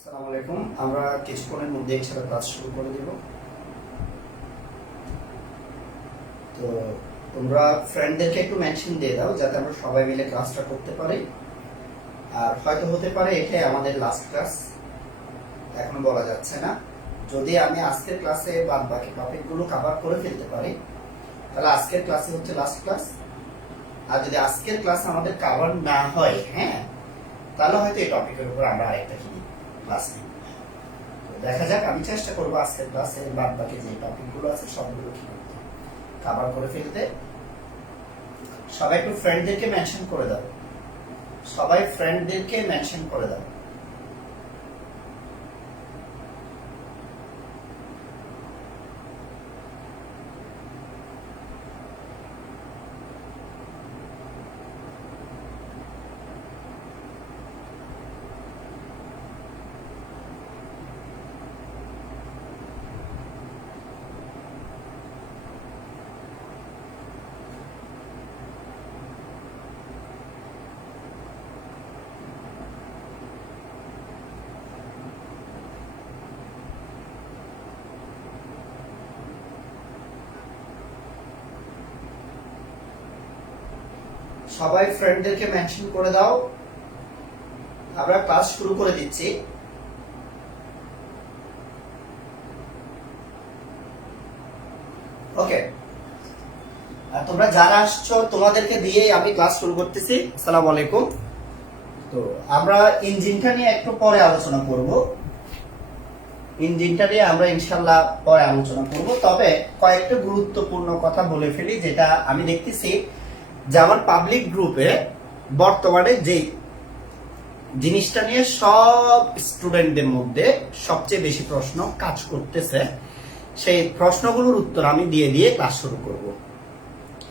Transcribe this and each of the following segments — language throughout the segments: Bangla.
আসসালামু আলাইকুম। আমরা কিছুক্ষণের মধ্যে ইনশাআল্লাহ ক্লাস শুরু করে দেব। তো তোমরা ফ্রেন্ডদেরকে একটু মেনশন দিয়ে দাও যাতে আমরা সবাই মিলে ক্লাসটা করতে পারি। আর হয়তো হতে পারে এটাই আমাদের লাস্ট ক্লাস, এখনো বলা যাচ্ছে না। যদি আমি আজকের ক্লাসে বাদ বাকি টপিকগুলো কভার করে ফেলতে পারি তাহলে আজকের ক্লাসে হচ্ছে লাস্ট ক্লাস। আর যদি আজকের ক্লাস আমাদের কভার না হয়, তাহলে হয়তো এই টপিকের উপর আমরা আরেকটা ক্লাস নিই। দেখা যাক, আমি চেষ্টা করবো আজকের ক্লাসে বাদ বাকি যে টপিকগুলো আছে সবগুলো কি করতে কভার করে ফেলতে। সবাই একটু ফ্রেন্ডদেরকে মেনশন করে দাও, সবাই ফ্রেন্ডদেরকে মেনশন করে দাও। সবাই ফ্রেন্ডদেরকে মেনশন করে দাও, আমরা ক্লাস শুরু করে দিচ্ছি। ওকে, তোমরা যারা আসছো তোমাদেরকে দিয়ে আমি ক্লাস শুরু করতেছি। আসসালামু আলাইকুম। তো আমরা ইঞ্জিনটা নিয়ে একটু পরে আলোচনা করব, ইঞ্জিনটা নিয়ে আমরা ইনশাআল্লাহ পরে আলোচনা করব। তবে কয়েকটা গুরুত্বপূর্ণ কথা বলে ফেলি, যেটা আমি দেখতেছি যে আমার পাবলিক গ্রুপে বর্তমানে যে জিনিসটা নিয়ে সব স্টুডেন্টদের মধ্যে সবচেয়ে বেশি প্রশ্ন কাজ করতেছে, সেই প্রশ্নগুলোর উত্তর আমি দিয়ে দিয়ে ক্লাস শুরু করব।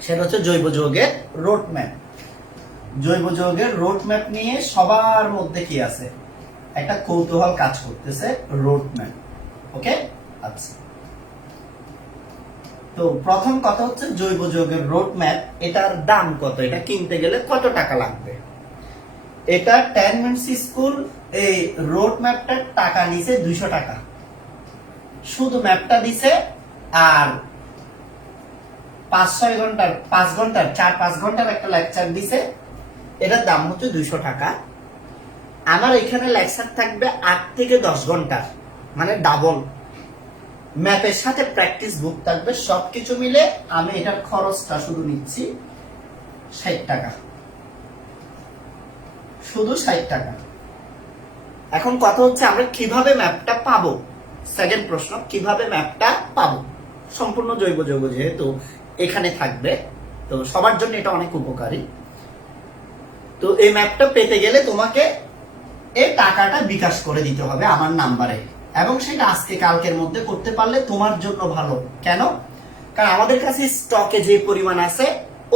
সেটা হচ্ছে জৈব যৌগের রোডম্যাপ। জৈব যৌগের রোডম্যাপ নিয়ে সবার মধ্যে কি আছে, একটা কৌতূহল কাজ করতেছে, রোডম্যাপ। ওকে, আচ্ছা। তো প্রথম কথা হচ্ছে জৈব যৌগের রোডম্যাপ, এটার দাম কত, এটা কিনতে গেলে কত টাকা লাগবে। এটা 10 মিনিটস স্কুল এই রোডম্যাপটার টাকা নিছে 200 টাকা, শুধু ম্যাপটা দিছে। আর 5-6 ঘন্টার 4-5 ঘন্টার একটা লেকচার দিছে, এটার দাম হচ্ছে 200 টাকা। আমার এখানে লেকচার থাকবে 8 থেকে 10 ঘন্টার, মানে ডাবল। ম্যাপের সাথে প্র্যাকটিস বুক থাকবে, সবকিছু মিলে আমি এটার খরচটা শুধু নিচ্ছি 60 টাকা, শুধু 60 টাকা। এখন কথা হচ্ছে আমরা কিভাবে ম্যাপটা পাবো। সেকেন্ড প্রশ্ন, কিভাবে ম্যাপটা পাবো। সম্পূর্ণ জৈব যৌগ যেহেতু এখানে থাকবে, তো সবার জন্য এটা অনেক উপকারী। তো এই ম্যাপটা পেতে গেলে তোমাকে এই টাকাটা বিকাশ করে দিতে হবে আমার নাম্বারে, এবং সেটা আজকে কালকের মধ্যে করতে পারলে তোমার জন্য ভালো। কেন? কারণ আমাদের কাছে স্টকে যে পরিমাণ আছে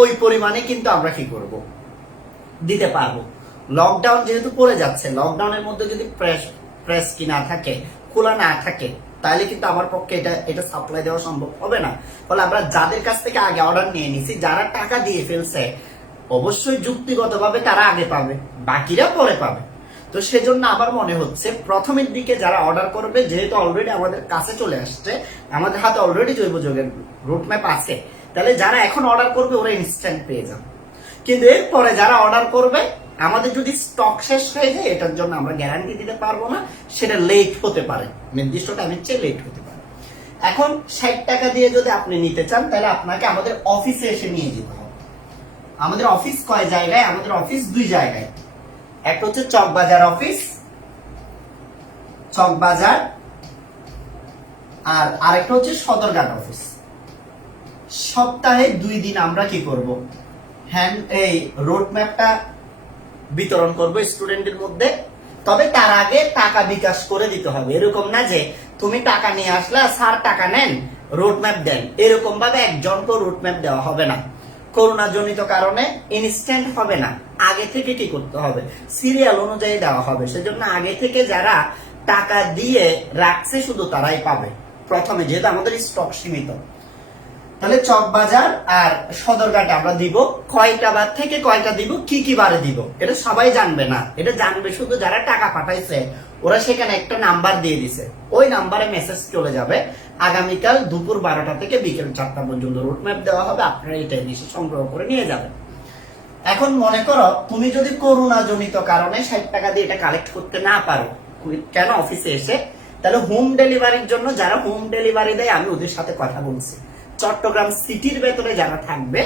ওই পরিমাণে কিন্তু আমরা কি করব, দিতে পারবো। লকডাউন যেহেতু পড়ে যাচ্ছে, লকডাউনের মধ্যে যদি প্রেস কি না থাকে, খোলা না থাকে, তাহলে কিন্তু আমার পক্ষে এটা সাপ্লাই দেওয়া সম্ভব হবে না। ফলে আমরা যাদের কাছ থেকে আগে অর্ডার নিয়ে নিছি, যারা টাকা দিয়ে ফেলছে, অবশ্যই যুক্তিগতভাবে তারা আগে পাবে, বাকিরা পরে পাবে। তো সেজন্য আমার মনে হচ্ছে প্রথমের দিকে যারা অর্ডার করবে, যেহেতু অলরেডি আমাদের কাছে চলে আসছে, আমাদের হাতে অলরেডি জৈব যৌগের রুটম্যাপ আছে, তাহলে যারা এখন অর্ডার করবে ওরা ইনস্ট্যান্ট পেয়ে যাবে। কিন্তু এরপরে যারা অর্ডার করবে, আমাদের যদি স্টক শেষ হয়ে যায়, এটার জন্য আমরা গ্যারান্টি দিতে পারবো না, সেটা লেট হতে পারে, নির্দিষ্ট টাইমের চেয়ে লেট হতে পারে। এখন 60 টাকা দিয়ে যদি আপনি নিতে চান, তাহলে আপনাকে আমাদের অফিসে এসে নিয়ে যেতে হবে। আমাদের অফিস কয় জায়গায়? আমাদের অফিস 2 জায়গায়। একটা হচ্ছে চকবাজার অফিস, চকবাজার, আর আরেকটা হচ্ছে সদরঘাট অফিস। সপ্তাহে 2 দিন আমরা কি করব, এই রোড ম্যাপটা বিতরণ করব স্টুডেন্টের মধ্যে। তবে তার আগে টাকা বিকাশ করে দিতে হবে। এরকম না যে তুমি টাকা নিয়ে আসলে স্যার টাকা নেন, রোড ম্যাপ দেন, এরকম ভাবে একজনকে রোড ম্যাপ দেওয়া হবে না। করোনা জনিত কারণে ইনস্ট্যান্ট হবে না, আগে থেকে কি করতে হবে, সিরিয়াল অনুযায়ী দেওয়া হবে। সেজন্য আগে থেকে যারা টাকা দিয়ে রাখছে শুধু তারাই পাবে প্রথমে, যেহেতু আমাদের স্টক সীমিত। তাহলে চকবাজার আর সদরঘাটে আমরা দিব কয়টা বার থেকে কয়টা দিব, কি কি বারে দিব, এটা সবাই জানবে না, এটা জানবে শুধু যারা টাকা পাঠাইছে ওরা সেখানে একটা নাম্বার দিয়ে দিছে, ওই নাম্বারে মেসেজ চলে যাবে আগামীকাল দুপুর 12টা থেকে বিকেল 4টা পর্যন্ত রুটম্যাপ দেওয়া হবে, আপনারা এই টাইমে এসে সংগ্রহ করে নিয়ে যাবেন। এখন মনে করো তুমি যদি করোনা জনিত কারণে 60 টাকা দিয়ে এটা কালেক্ট করতে না পারো কেন অফিসে এসে, তাহলে হোম ডেলিভারির জন্য যারা হোম ডেলিভারি দেয় আমি ওদের সাথে কথা বলছি, চট্টগ্রাম সিটির ভেতরে যারা থাকবে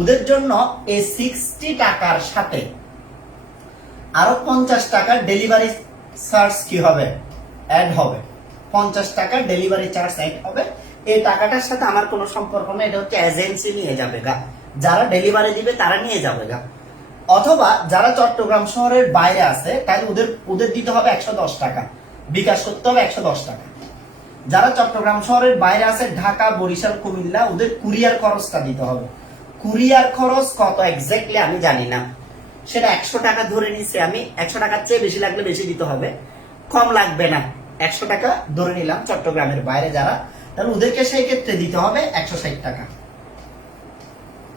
ওদের জন্য এই 60 টাকার সাথে আরো 50 টাকা ডেলিভারি চার্জ কি হবে, অ্যাড হবে। 50 টাকা ডেলিভারি চার্জ অ্যাড হবে। এই টাকাটার সাথে আমার কোনো সম্পর্ক নেই, এটা হচ্ছে এজেন্সি নিয়ে যাবে গা, যারা ডেলিভারি দিবে তারা নিয়ে যাবে গা। অথবা যারা চট্টগ্রাম শহরের বাইরে আছে তাহলে ওদের দিতে হবে 110 টাকা, বিকাশ করতে হবে 110 টাকা। যারা চট্টগ্রাম শহরের বাইরে আছে, ঢাকা, বরিশাল, কুমিল্লা, ওদের কুরিয়ার খরচটা দিতে হবে। কুরিয়ার খরচ কত এক্স্যাক্টলি আমি জানি না, সেটা 100 টাকা ধরে নিছি আমি। 100 টাকার চেয়ে বেশি লাগলে বেশি দিতে হবে, কম লাগবে না। 100 টাকা ধরে নিলাম চট্টগ্রামের বাইরে যারা, তাহলে ওদেরকে সেই ক্ষেত্রে দিতে হবে 160 টাকা।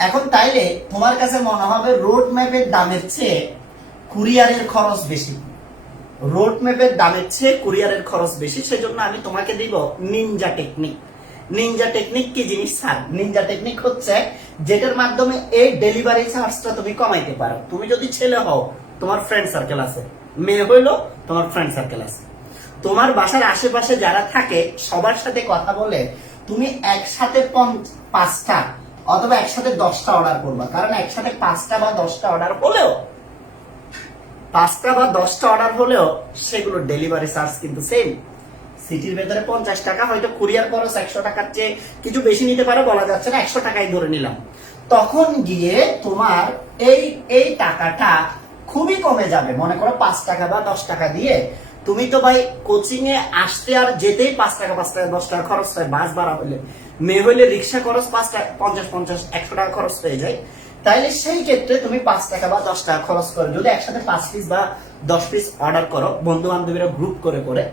এখন তাইলে তোমার কাছে মনে হবে রোড ম্যাপের দামের চেয়ে কুরিয়ারের খরচ বেশি, রোড ম্যাপের দামের চেয়ে কুরিয়ারের খরচ বেশি, সেজন্য আমি তোমাকে দিব নিনজা টেকনিক। নিনজা টেকনিক কি জিনিস স্যার? নিনজা টেকনিক হচ্ছে যেটার মাধ্যমে এই ডেলিভারি চার্জটা তুমি কমাইতে পারো। তুমি যদি ছেলে হও, তোমার ফ্রেন্ড সার্কেল আছে, মেয়ে হইলো তোমার ফ্রেন্ড সার্কেল আছে, তোমার বাসার আশেপাশে যারা থাকে সবার সাথে কথা বলে তুমি একসাথে 5টা অথবা একসাথে 10টা অর্ডার করবা। কারণ একসাথে 5টা বা 10টা অর্ডার হলেও 5টা বা 10টা অর্ডার হলেও সেগুলো ডেলিভারি চার্জ কিন্তু সেম। সিটির ভেতরে 50 টাকা, হয়তো কুরিয়ার খরচ 100 টাকার চেয়ে কিছু বেশি নিতে পারে, বলা যাচ্ছে না, 100 টাকাই ধরে নিলাম। তখন গিয়ে তোমার এই টাকাটা খুবই কমে যাবে। মনে করো 5 টাকা বা 10 টাকা দিয়ে তুমি তো ভাই কোচিং এ আসতে আর যেতেই 5 টাকা 5 টাকা 10 টাকা খরচ হয়, বাস ভাড়া হইলে, মেয়ে হইলে রিক্সা খরচ 5 টাকা 50 100 টাকা খরচ হয়ে যায়। তাইলে সেই ক্ষেত্রে তুমি 5 টাকা বা 10 টাকা খরচ করো, যদি একসাথে 5 পিস বা 10 পিস অর্ডার করো বন্ধু বান্ধবীরা গ্রুপ করে করে,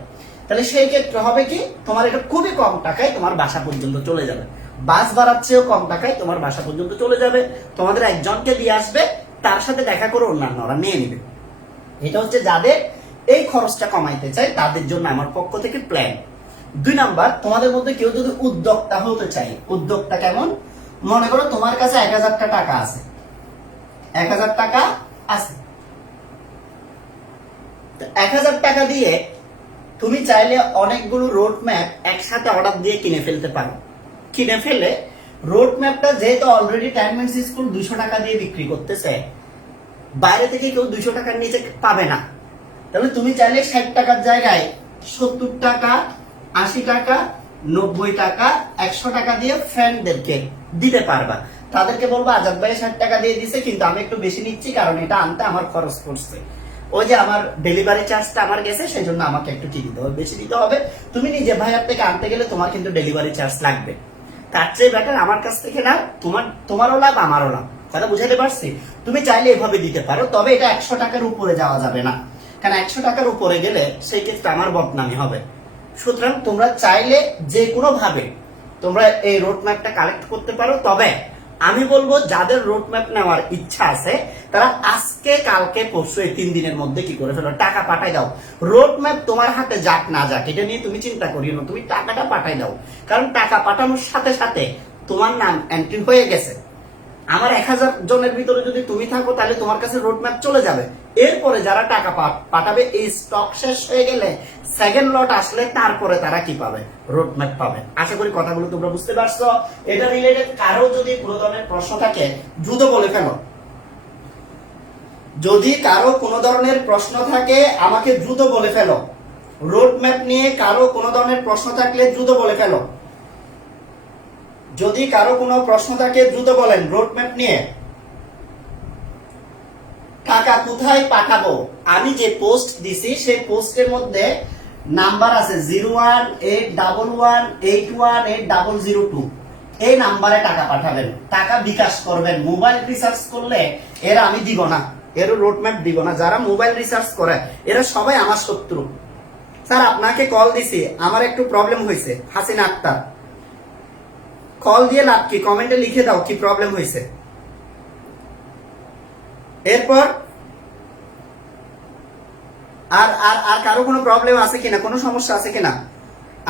তাহলে সেই ক্ষেত্রে হবে কি তোমার এটা খুবই কম টাকায় তোমার বাসা পর্যন্ত চলে যাবে। বাস ভাড়ার চেয়েও কম টাকায় তোমার বাসা পর্যন্ত চলে যাবে। তোমাদের একজনকে দিয়ে আসবে, তার সাথে দেখা করে অন্যান্যরা নিয়ে নিবে। এটা হচ্ছে যাদের এই খরচটা কমাইতে চাই তাদের জন্য আমার পক্ষ থেকে প্ল্যান। 2 নাম্বার, তোমাদের মধ্যে কেউ যদি উদ্যোক্তা হতে চায়, উদ্যোক্তা কেমন? মনে করো তোমার কাছে 1000 টাকা আছে, 1000 টাকা আছে, 1000 টাকা দিয়ে তুমি চাইলে অনেকগুলো রোড ম্যাপ একসাথে অর্ডার দিয়ে কিনে ফেলতে পারো। কিনে ফেলে রোড ম্যাপটা যেহেতু অলরেডি টাইমমেন্টস স্কুল 200 টাকা দিয়ে বিক্রি করতেছে, বাইরে থেকে কেউ 200 টাকার নিচে পাবে না। তাহলে তুমি চাইলে 60 টাকার জায়গায় 70 টাকা, 80 টাকা, 90 টাকা, 100 টাকা দিয়ে ফ্রেন্ডদেরকে দিতে পারবা। তাদেরকে বলবো আজাদ ভাই 60 টাকা দিয়ে দিছে, কিন্তু আমি একটু বেশি নিচ্ছি কারণ এটা আনতে আমার খরচ পড়ছে, ওই যে আমার ডেলিভারি চার্জটা আমার গেছে, সেই জন্য আমাকে একটু কি দিতে হবে, বেশি দিতে হবে। তুমি নিজে ভাইয়ার থেকে আনতে গেলে তোমার কিন্তু ডেলিভারি চার্জ লাগবে। তার চেয়ে বেটার আমার কাছ থেকে না, তোমারও লাভ আমারও লাভ। কথা বুঝাতে পারছি? তুমি চাইলে এভাবে দিতে পারো, তবে এটা 100 টাকার উপরে যাওয়া যাবে না, কারণ 100 টাকার উপরে গেলে সেই ক্ষেত্রে আমার বদনামি হবে। সুতরাং তোমরা চাইলে যে কোনো ভাবে তোমরা এই রোড ম্যাপটা কালেক্ট করতে পারো। তবে আমি বলবো যাদের রোড ম্যাপ নেওয়ার ইচ্ছা আছে তারা আজকে কালকে পরশু এই 3 দিনের মধ্যে কি করে ফেলো, টাকা পাঠাই দাও। রোড ম্যাপ তোমার হাতে যাক না যাক এটা নিয়ে তুমি চিন্তা করিও না, তুমি টাকাটা পাঠাই দাও। কারণ টাকা পাঠানোর সাথে সাথে তোমার নাম এন্ট্রি হয়ে গেছে। আমার 1000 জনের ভিতরে যদি তুমি থাকো তাহলে তোমার কাছে রোড ম্যাপ চলে যাবে। এরপরে যারা টাকা পাঠাবে, এই স্টক শেষ হয়ে গেলে সেকেন্ড লট আসলে তারপরে তারা কি পাবে, রোড ম্যাপ পাবে। আশা করি কথাগুলো তোমরা বুঝতে পারছো। এটা রিলেটেড কারো যদি কোনো ধরনের প্রশ্ন থাকে দ্রুত বলে ফেলো। যদি কারো কোনো ধরনের প্রশ্ন থাকে আমাকে দ্রুত বলে ফেলো। রোড ম্যাপ নিয়ে কারো কোনো ধরনের প্রশ্ন থাকলে দ্রুত বলে ফেলো। যদি কারো কোনো প্রশ্ন থাকে দ্রুত বলেন। রোড ম্যাপ নিয়ে টাকা কোথায় পাঠাবো, আমি যে পোস্ট দিছি সেই পোস্টের মধ্যে নাম্বার আছে 018118180002, এই নাম্বারে টাকা পাঠাবেন। টাকা বিকাশ করবেন। মোবাইল রিসার্চ করলে এরা আমি দিব না, এর রোড ম্যাপ দিব না। যারা মোবাইল রিসার্চ করে এরা সবাই আমার শত্রু। স্যার আপনাকে কল দিছি, আমার একটু প্রবলেম হয়েছে, হাসিনা আক্তার। কল দিয়ে লাভ কি, কমেন্টে লিখে দাও কি প্রবলেম হয়েছে। আর আর আর কারো কোনো প্রবলেম আছে কিনা, কোনো সমস্যা আছে কিনা?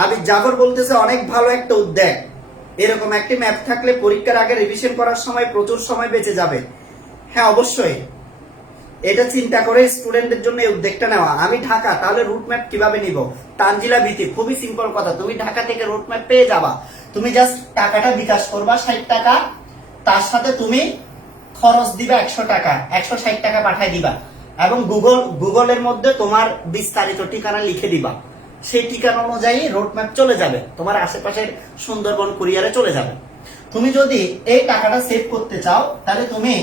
আমি জাগর বলতেছে অনেক ভালো একটা উদ্যোগ, এরকম একটি ম্যাপ থাকলে পরীক্ষার আগে রিভিশন করার সময় প্রচুর সময় বেঁচে যাবে। হ্যাঁ অবশ্যই, এটা চিন্তা করে স্টুডেন্টদের জন্য এই উদ্যোগটা নেওয়া। আমি ঢাকা, তাহলে রুট ম্যাপ কিভাবে নিব? তানজিলা ভীতি, খুবই সিম্পল কথা, তুমি ঢাকা থেকে রুট ম্যাপ পেয়ে যাবা। তুমি জাস্ট টাকাটা বিকাশ করবা 60 টাকা, তার সাথে তুমি খরচ দিবা 100 টাকা, 160 টাকা পাঠাই দিবা, এবং গুগলের মধ্যে তোমার বিস্তারিত ঠিকানা লিখে দিবা। সেই ঠিকানা অনুযায়ী রোড ম্যাপ চলে যাবে, তোমার আশেপাশের সুন্দরবন কুরিয়ারে চলে যাবে। তুমি যদি এই টাকাটা সেভ করতে চাও, তাহলে তুমি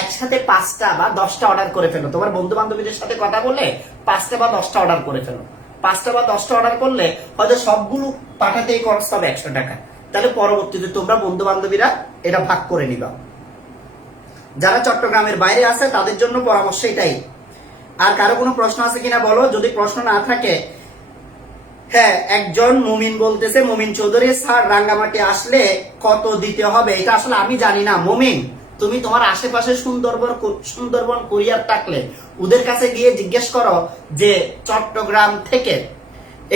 একসাথে 5টা বা 10টা অর্ডার করে ফেলো। তোমার বন্ধু বান্ধবীদের সাথে কথা বলে 5টা বা 10টা অর্ডার করে ফেলো। 5টা বা 10টা অর্ডার করলে হয়তো সবগুলো পাঠাতেই খরচ হবে 100 টাকা। তাহলে পরবর্তীতে তোমরা বন্ধু বান্ধবীরা এটা ভাগ করে নিবা। যারা চট্টগ্রামের বাইরে আছে তাদের জন্য পরামর্শ এটাই। আর কারো কোনো প্রশ্ন আছে কিনা বলো, যদি প্রশ্ন না থাকে। হ্যাঁ, একজন মুমিন বলতেছে, মুমিন চৌধুরী স্যার রাঙ্গামাটি আসলে কত দিতে হবে? এটা আসলে আমি জানি না। মুমিন, তুমি তোমার আশেপাশে সুন্দরবন কুরিয়ার থাকলে ওদের কাছে গিয়ে জিজ্ঞেস করো যে চট্টগ্রাম থেকে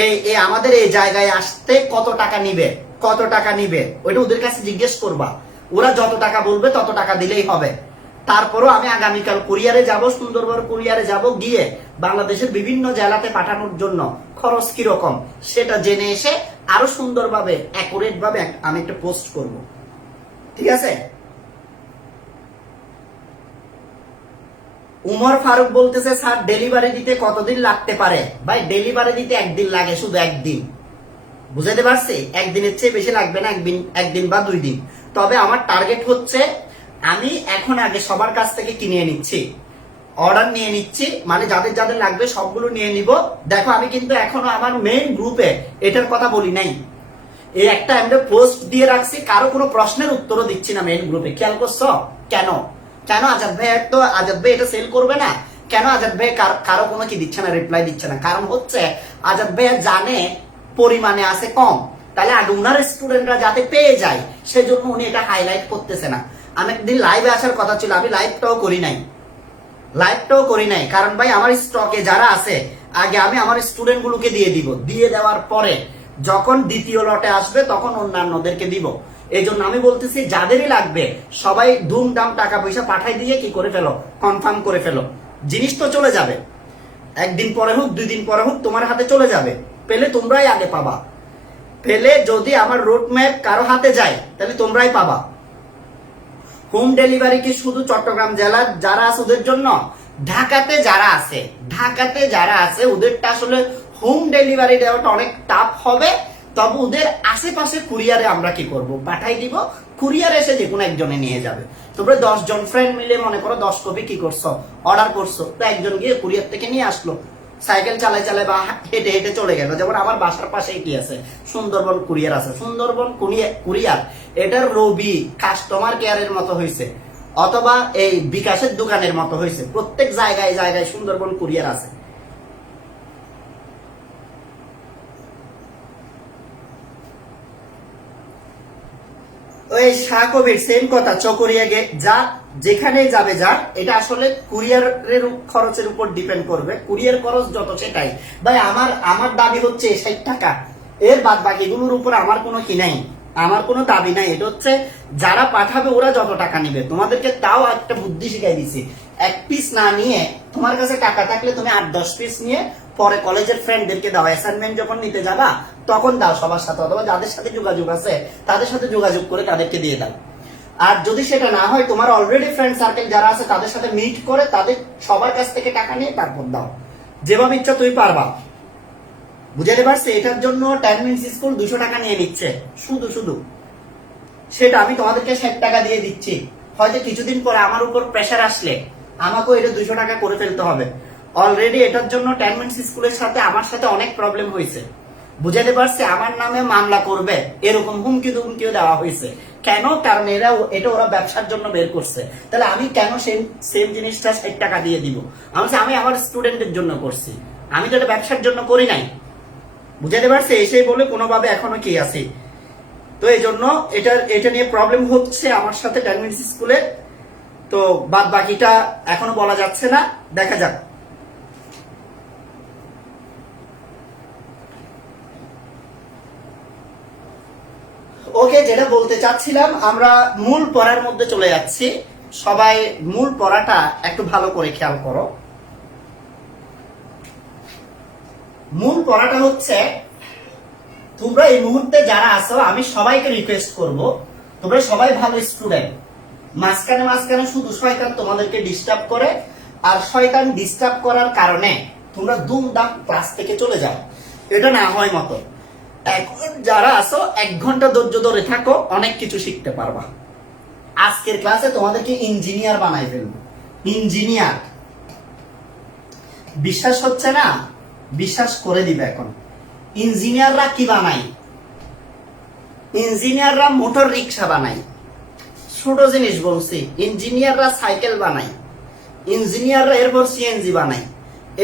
এই আমাদের এই জায়গায় আসতে কত টাকা নিবে, কত টাকা নিবে, ওইটা ওদের কাছে জিজ্ঞেস করবা। ওরা যত টাকা বলবে তত টাকা দিলেই হবে। তারপরও আমি আগামীকাল কুরিয়ারে যাব, সুন্দরবন কুরিয়ারে যাব, গিয়ে বাংলাদেশের বিভিন্ন জেলাতে পাঠানোর জন্য খরচ কিরকম সেটা জেনে এসে আরো সুন্দরভাবে অ্যাকুরেট ভাবে আমি একটা পোস্ট করব। ঠিক আছে? উমর ফারুক বলতেছে স্যার ডেলিভারি দিতে কতদিন লাগতে পারে? ভাই ডেলিভারি দিতে একদিন লাগে, শুধু একদিন। বুঝাতে পারছি? একদিনের চেয়ে বেশি লাগবে না, একদিন বা 2 দিন। তবে আমার টার্গেট হচ্ছে আমি এখন আগে সবার কাছ থেকে কিনে নিচ্ছি, অর্ডার নিয়ে নিচ্ছি, মানে যাদের যাদের লাগবে সবগুলো নিয়ে নিব। দেখো আমি কিন্তু এখনো আমার মেইন গ্রুপে এটার কথা বলি নাই। এই একটা আমরা পোস্ট দিয়ে রাখছি, কারো কোনো প্রশ্নের উত্তরও দিচ্ছি না মেইন গ্রুপে। খেয়াল করছো কেন? কেন আজাদ ভাই, তো আজাদ ভাই এটা সেল করবে না কেন? আজাদ ভাই কারো কোনো কি দিচ্ছে না, রিপ্লাই দিচ্ছে না। কারণ হচ্ছে আজাদ ভাই জানে পরিমাণে আছে কম, তাহলে আগে উনার স্টুডেন্টরা যাতে পেয়ে যায় সেজন্য উনি এটা হাইলাইট করতেছে না। আমি একদিন লাইভে আসার কথা ছিল, আমি লাইভটাও করি নাই, কারণ ভাই আমার স্টকে যারা আছে আগে আমি আমার স্টুডেন্ট গুলোকে দিয়ে দিব, দিয়ে দেওয়ার পরে যখন দ্বিতীয় লটে আসবে তখন অন্যান্যদেরকে দিব। এই জন্য আমি বলতেছি যাদেরই লাগবে সবাই ধুমধাম টাকা পয়সা পাঠাই দিয়ে কি করে ফেলো, কনফার্ম করে ফেলো। জিনিস তো চলে যাবে, একদিন পরে হোক 2 দিন পরে হোক তোমার হাতে চলে যাবে। পেলে তোমরাই আগে পাবা, পেলে যদি আমার রোড ম্যাপ কারো হাতে যায় তাহলে তোমরাই পাবা। হোম ডেলিভারি কি শুধু চট্টগ্রাম জেলার যারা আছে ওদের জন্য? ঢাকাতে যারা আছে ওদেরটা আসলে হোম ডেলিভারি দেওয়াটা অনেক টাফ হবে। তবে ওদের আশেপাশে কুরিয়ারে আমরা কি করব, পাঠাই দিব, কুরিয়ারে এসে যে কোনো একজনে নিয়ে যাবে। তোমরা 10 জন ফ্রেন্ড মিলে মনে করো 10 কপি কি করছো, অর্ডার করছো, তো একজন গিয়ে কুরিয়ার থেকে নিয়ে আসলো, সাইকেল চালায় বা হেঁটে হেঁটে চলে গেল। যেমন আমার বাসার পাশেই কি আছে, সুন্দরবন কুরিয়ার আছে। সুন্দরবন কুরিয়ার এটার রবি কাস্টমার কেয়ারের মতো হয়েছে, অথবা এই বিকাশের দোকানের মতো হয়েছে। প্রত্যেক জায়গায় জায়গায় সুন্দরবন কুরিয়ার আছে। ওই শাহ কবির সেম কথা, চকরিয়া যা যেখানেই যাবে যা, এটা আসলে কুরিয়ারের খরচের উপর ডিপেন্ড করবে। কুরিয়ার খরচ যত সেটাই। ভাই আমার দাবি হচ্ছে 60 টাকা, এর বাদ বাকিগুলোর উপর আমার কোনো কি নাই, আমার কোনো দাবি নাই। এটা হচ্ছে যারা পাঠাবে ওরা যত টাকা নিবে। তোমাদেরকে তাও একটা বুদ্ধি শিখাই দিছি, 1 পিস না নিয়ে তোমার কাছে টাকা থাকলে তুমি 8-10 পিস নিয়ে পরে কলেজের ফ্রেন্ডদেরকে দাও। অ্যাসাইনমেন্ট যখন নিতে যাবা তখন দাও সবার সাথে, অথবা যাদের সাথে যোগাযোগ আছে তাদের সাথে যোগাযোগ করে তাদেরকে দিয়ে দাও। আর যদি সেটা না হয়, তোমার অলরেডি ফ্রেন্ড সার্কেল যারা আছে তাদের সাথে মিট করে তাদের সবার কাছ থেকে টাকা নিয়ে তারপর দাও। যেভাবে ইচ্ছা তুমি পারবা। বুঝাতে পারছি? এটার জন্য 10 মিনিটস স্কুল 200 টাকা নিয়ে নিচ্ছে শুধু। সেটা আমি তোমাদেরকে 60 টাকা দিয়ে দিচ্ছি। হয়তো কিছুদিন পরে আমার উপর প্রেশার আসলে আমাকেও এটা 200 টাকা করে ফেলতে হবে। অলরেডি এটার জন্য 10 মিনিটস স্কুলের সাথে আমার সাথে অনেক প্রবলেম হয়েছে। বুঝাতে পারছি? আমার নামে মামলা করবে এরকম হুমকিও দেওয়া হয়েছে। কেন? কারণ এটা ওরা ব্যবসার জন্য বের করছে। তাহলে আমি কেন সেম জিনিসটা 60 টাকা দিয়ে দিব? আমি আমার স্টুডেন্টের জন্য করছি, আমি তো এটা ব্যবসার জন্য করি নাই। বুঝাতে পারছি? এসেই বলে কোনোভাবে এখনো কি আছে। তো এই জন্য এটা নিয়ে প্রবলেম হচ্ছে আমার সাথে 10 মিনিটস স্কুলে। তো বাদ বাকিটা এখনো বলা যাচ্ছে না, দেখা যাক। ওকে, যেটা বলতে চাচ্ছিলাম, আমরা মূল পড়ার মধ্যে চলে যাচ্ছি। সবাই মূল পড়াটা একটু ভালো করে খেয়াল করো। মূল পড়াটা হচ্ছে, তোমরা এই মুহূর্তে যারা আছো, আমি সবাইকে রিকোয়েস্ট করব, তোমরা সবাই ভালো স্টুডেন্ট। মাঝখানে মাঝখানে শুধু শয়তান তোমাদেরকে ডিস্টার্ব করে, আর শয়তান ডিস্টার্ব করার কারণে তোমরা দুমদাম ক্লাস থেকে চলে যাও। এটা না হয় মতো। এখন যারা আছো 1 ঘন্টা ধৈর্য ধরে থাকো, অনেক কিছু শিখতে পারবা। আজকের ক্লাসে তোমাদেরকে ইঞ্জিনিয়ার বানাই ফেলবো। ইঞ্জিনিয়ার, বিশ্বাস হচ্ছে না? বিশ্বাস করে দিবে এখন। ইঞ্জিনিয়াররা কি বানায়? ইঞ্জিনিয়াররা মোটর রিক্সা বানায়। ছোট জিনিস বলছি, ইঞ্জিনিয়াররা সাইকেল বানায়, ইঞ্জিনিয়াররা এরপর সিএনজি বানায়,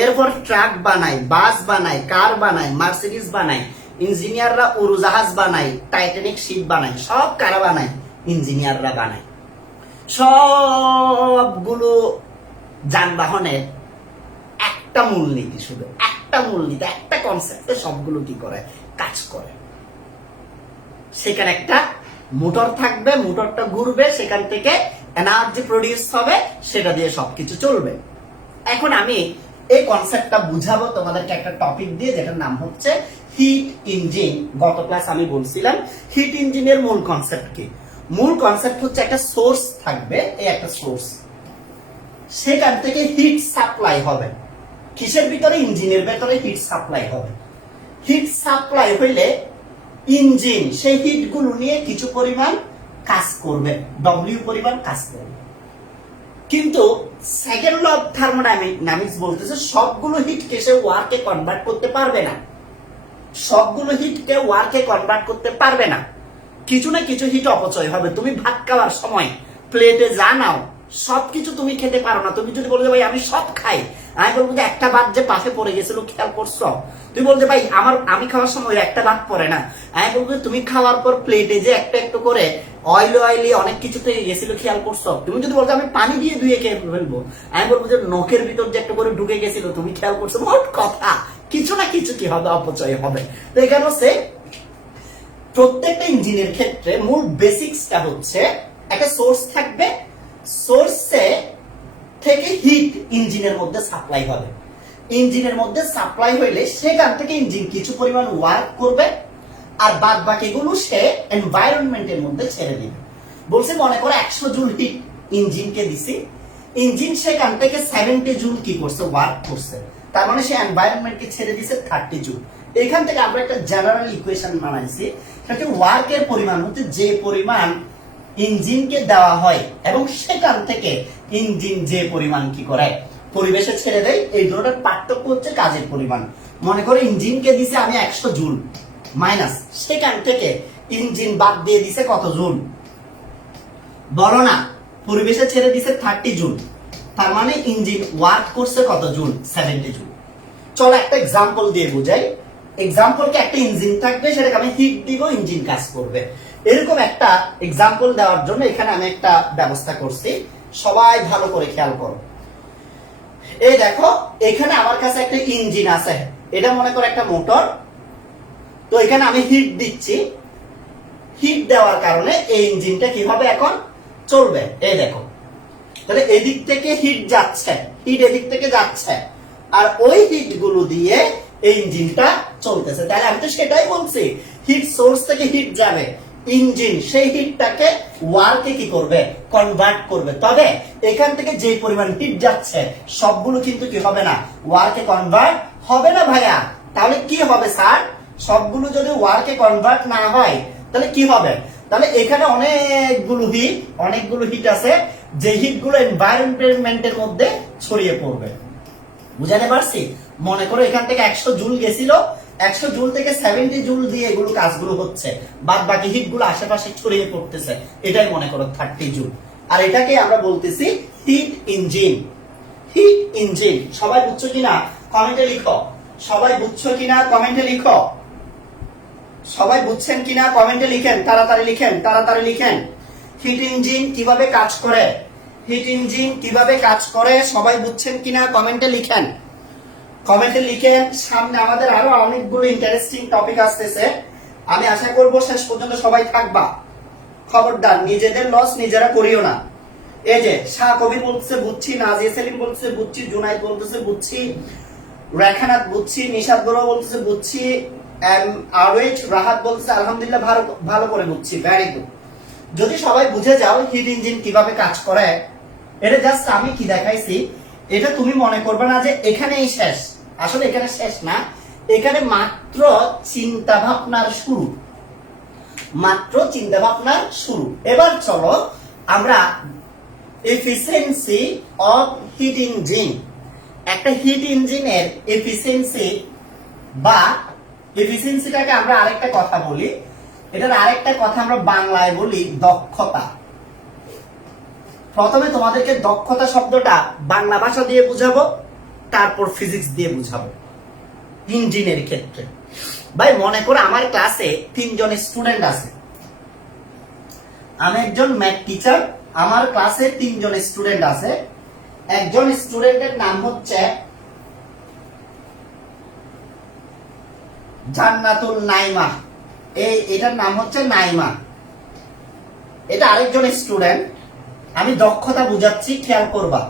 এরপর ট্রাক বানায়, বাস বানায়, কার বানায়, মার্সিডিজ বানায়। ইঞ্জিনিয়াররা উড়োজাহাজ বানায়, টাইটানিক শিপ বানায়। সব কারা বানায়? ইঞ্জিনিয়াররা বানায়। সবগুলো যানবাহনের একটা মূলনীতি, শুধু একটা মূলনীতি, একটা কনসেপ্টে সবগুলো কি করে? কাজ করে। সেখানে একটা মোটর থাকবে, মোটরটা ঘুরবে, সেখান থেকে এনার্জি প্রডিউস হবে, সেটা দিয়ে সবকিছু চলবে। এখন আমি এই কনসেপ্টটা বুঝাবো তোমাদেরকে একটা টপিক দিয়ে, যেটার নাম হচ্ছে হিট ইঞ্জিন। গত ক্লাস আমি বলছিলাম হিট ইঞ্জিনের মূল কনসেপ্ট কি। মূল কনসেপ্ট হচ্ছে একটা সোর্স থাকবে, এই একটা সোর্স, সেখান থেকে হিট সাপ্লাই হবে। কিসের ভিতরে? ইঞ্জিনের ভিতরে হিট সাপ্লাই হবে। হিট সাপ্লাই হইলে ইঞ্জিন সেই হিট গুলো নিয়ে কিছু পরিমাণ কাজ করবে, ডব্লিউ পরিমাণ কাজ করবে। কিন্তু সেকেন্ড ল অফ থার্মোডাইনামিক্স বলতেছে সবগুলো হিটকে সে ওয়ার্কে কনভার্ট করতে পারবে না। সবগুলো হিটকে ওয়ার্কে কনভার্ট করতে পারবে না। কিছু না কিছু হিট অপচয় হবে। তুমি ভাত খাওয়ার সময় প্লেটে যা নাও, সবকিছু তুমি খেতে পারো না। তুমি যদি বলো যে ভাই আমি সব খাই, আমি বলবো যে একটা ভাত যে পাশে পড়ে গেছিল, খেয়াল করছো? তুমি বলতে ভাই আমি খাওয়ার সময় একটা ভাত পড়ে না। আমি বলবো তুমি খাওয়ার পর প্লেটে যে একটা একটু করে অয়েলি অনেক কিছু থেকে গেছিল, খেয়াল করছো? তুমি যদি বলছো আমি পানি দিয়ে ধুয়ে খেয়ে ফেলবো, আমি বলবো যে নখের ভিতর যে একটা করে ঢুকে গেছিল, তুমি খেয়াল করছো? মোট কথা কিছু না কিছু কি হবে? অপচয় হবে। তো এখানে হচ্ছে প্রত্যেকটা ইঞ্জিনের ক্ষেত্রে মূল বেসিক্সটা হচ্ছে একটা সোর্স থাকবে, সোর্সে থেকে হিট ইঞ্জিনের মধ্যে সাপ্লাই হবে। ইঞ্জিনের মধ্যে সাপ্লাই হইলে সেখান থেকে ইঞ্জিন কিছু পরিমাণ ওয়ার্ক করবে, আর বাদ বাকিগুলো সে এনভায়রনমেন্টের মধ্যে ছেড়ে দিবে। বলছে মনে করে 100 জুল হিট ইঞ্জিনকে দিছি, ইঞ্জিন সেখান থেকে 70 জুল কি করছে? ওয়ার্ক করছে। তার মানে সে এনভায়রনমেন্টকে ছেড়ে দিছে 30 জুল। এখান থেকে আমরা একটা জেনারেল ইকুয়েশন বানাইছি, সেটা ওয়ার্কের পরিমাণ হচ্ছে যে পরিমাণ ইঞ্জিনকে দেওয়া হয় এবং সেখান থেকে ইঞ্জিন যে পরিমাণ কি করে? পরিবেশে ছেড়ে দেয়। এই দুটোর পার্থক্য হচ্ছে কাজের পরিমাণ। মনে করে ইঞ্জিনকে দিছে আমি 100 জুল, মাইনাস সেখান থেকে ইঞ্জিন বাদ দিয়ে দিছে কত জুল? বলো না। পরিবেশে ছেড়ে দিছে 30 জুল। তার মানে ইঞ্জিন ওয়ার্ক করছে কত জুল? 70 জুল। চলো একটা এক্সাম্পল দিয়ে বুঝাই। এক্সাম্পলকে একটা ইঞ্জিন থাকবে, সেটাকে আমি হিট দিব, ইঞ্জিন কাজ করবে। এরকম একটা এক্সাম্পল দেওয়ার জন্য এখানে আমি একটা ব্যবস্থা করছি, সবাই ভালো করে খেয়াল করো। এই দেখো, এখানে আমার কাছে একটা ইঞ্জিন আছে, এটা মনে করো একটা মোটর। তো এখানে আমি হিট দিচ্ছি, হিট দেওয়ার কারণে এই ইঞ্জিনটা কিভাবে এখন চলবে? এই দেখো, তাহলে এদিক থেকে হিট যাচ্ছে, হিট এদিক থেকে যাচ্ছে, আর ওই হিট গুলো দিয়ে এই ইঞ্জিনটা চলতেছে। তাহলে আমি তো সেটাই বলছি, হিট সোর্স থেকে হিট যাবে, ইঞ্জিন সেই হিটটাকে ওয়ার্কে কি করবে? কনভার্ট করবে। তবে এখান থেকে যে পরিমাণ হিট যাচ্ছে সবগুলো কিন্তু কি হবে না? ওয়ার্কে কনভার্ট হবে না ভাইয়া। তাহলে কি হবে স্যার? সবগুলো যদি ওয়ার্কে কনভার্ট না হয় তাহলে কি হবে? তাহলে এখানে অনেকগুলো হিট আছে, যে হিটগুলো এনভায়রনমেন্টের মধ্যে ছড়িয়ে পড়বে। বুঝাতে পারছি? মনে করো এখান থেকে 100 জুল গেছিল, 100 জুল থেকে 70 জুল দিয়ে এগুলো কাজগুলো হচ্ছে, বাদ বাকি হিট গুলো আশেপাশে ছড়িয়ে পড়তেছে, এটাই মনে করো 30 জুল। আর এটাকে আমরা বলতেছি হিট ইঞ্জিন। হিট ইঞ্জিন সবাই বুঝছো কিনা কমেন্টে লিখো। সবাই বুঝছো কিনা কমেন্টে লিখো। সবাই বুঝছেন কিনা কমেন্টে লিখেন, তাড়াতাড়ি লিখেন, তাড়াতাড়ি লিখেন। হিট ইঞ্জিন কিভাবে কাজ করে? হিট ইঞ্জিন কিভাবে কাজ করে সবাই বুঝছেন কিনা কমেন্টে লিখেন। কমেন্টে লিখেন। সামনে আমাদের আরো অনেকগুলো ইন্টারেস্টিং টপিক আসতেছে, আমি আশা করব শেষ পর্যন্ত সবাই থাকবা। খবরদার নিজেদের লস নিজেরা করিও না। এই যে শাহ কবির বলতেছে বুঝছি, নাজিয়া সেলিম বলতেছে বুঝছি, জুনাইদ বলতেছে বুঝছি, রেখানাত বুঝছি, নিশাদ বড় বলতেছে বুঝছি, আরওয়েজ রাহাত বলতেছে আলহামদুলিল্লাহ ভালো ভালো করে বুঝছি, ভেরি গুড। যদি সবাই বুঝে যাও হিট ইঞ্জিন কিভাবে কাজ করে, এটা জাস্ট আমি কি দেখাইছি, এটা তুমি মনে করবে না যে এখানেই শেষ। আসলে এখানে শেষ না, এখানে মাত্র চিন্তা ভাবনার শুরু, মাত্র চিন্তা ভাবনার শুরু। এবার চলো আমরা এফিসিয়েন্সি অফ হিট ইঞ্জিন, একটা হিট ইঞ্জিনের এফিসিয়েন্সি বা এফিসিয়েন্সিটাকে আমরা আরেকটা কথা বলি, এটার আরেকটা কথা আমরা বাংলায় বলি দক্ষতা। প্রথমে তোমাদেরকে দক্ষতা শব্দটা বাংলা ভাষা দিয়ে বুঝাবো, তারপর ফিজিক্স দিয়ে বুঝাবো ইঞ্জিনের ক্ষেত্রে। ভাই মনে করো আমার ক্লাসে 3 জন স্টুডেন্ট আছে, আমি একজন ম্যাথ টিচার, আমার ক্লাসে 3 জন স্টুডেন্ট আছে। একজন স্টুডেন্টের নাম হচ্ছে জান্নাতুল নাইমা, এটার নাম হচ্ছে নাইমা, এটা আরেকজন স্টুডেন্ট। আমি দক্ষতা বুঝাচ্ছি, খেয়াল করবা,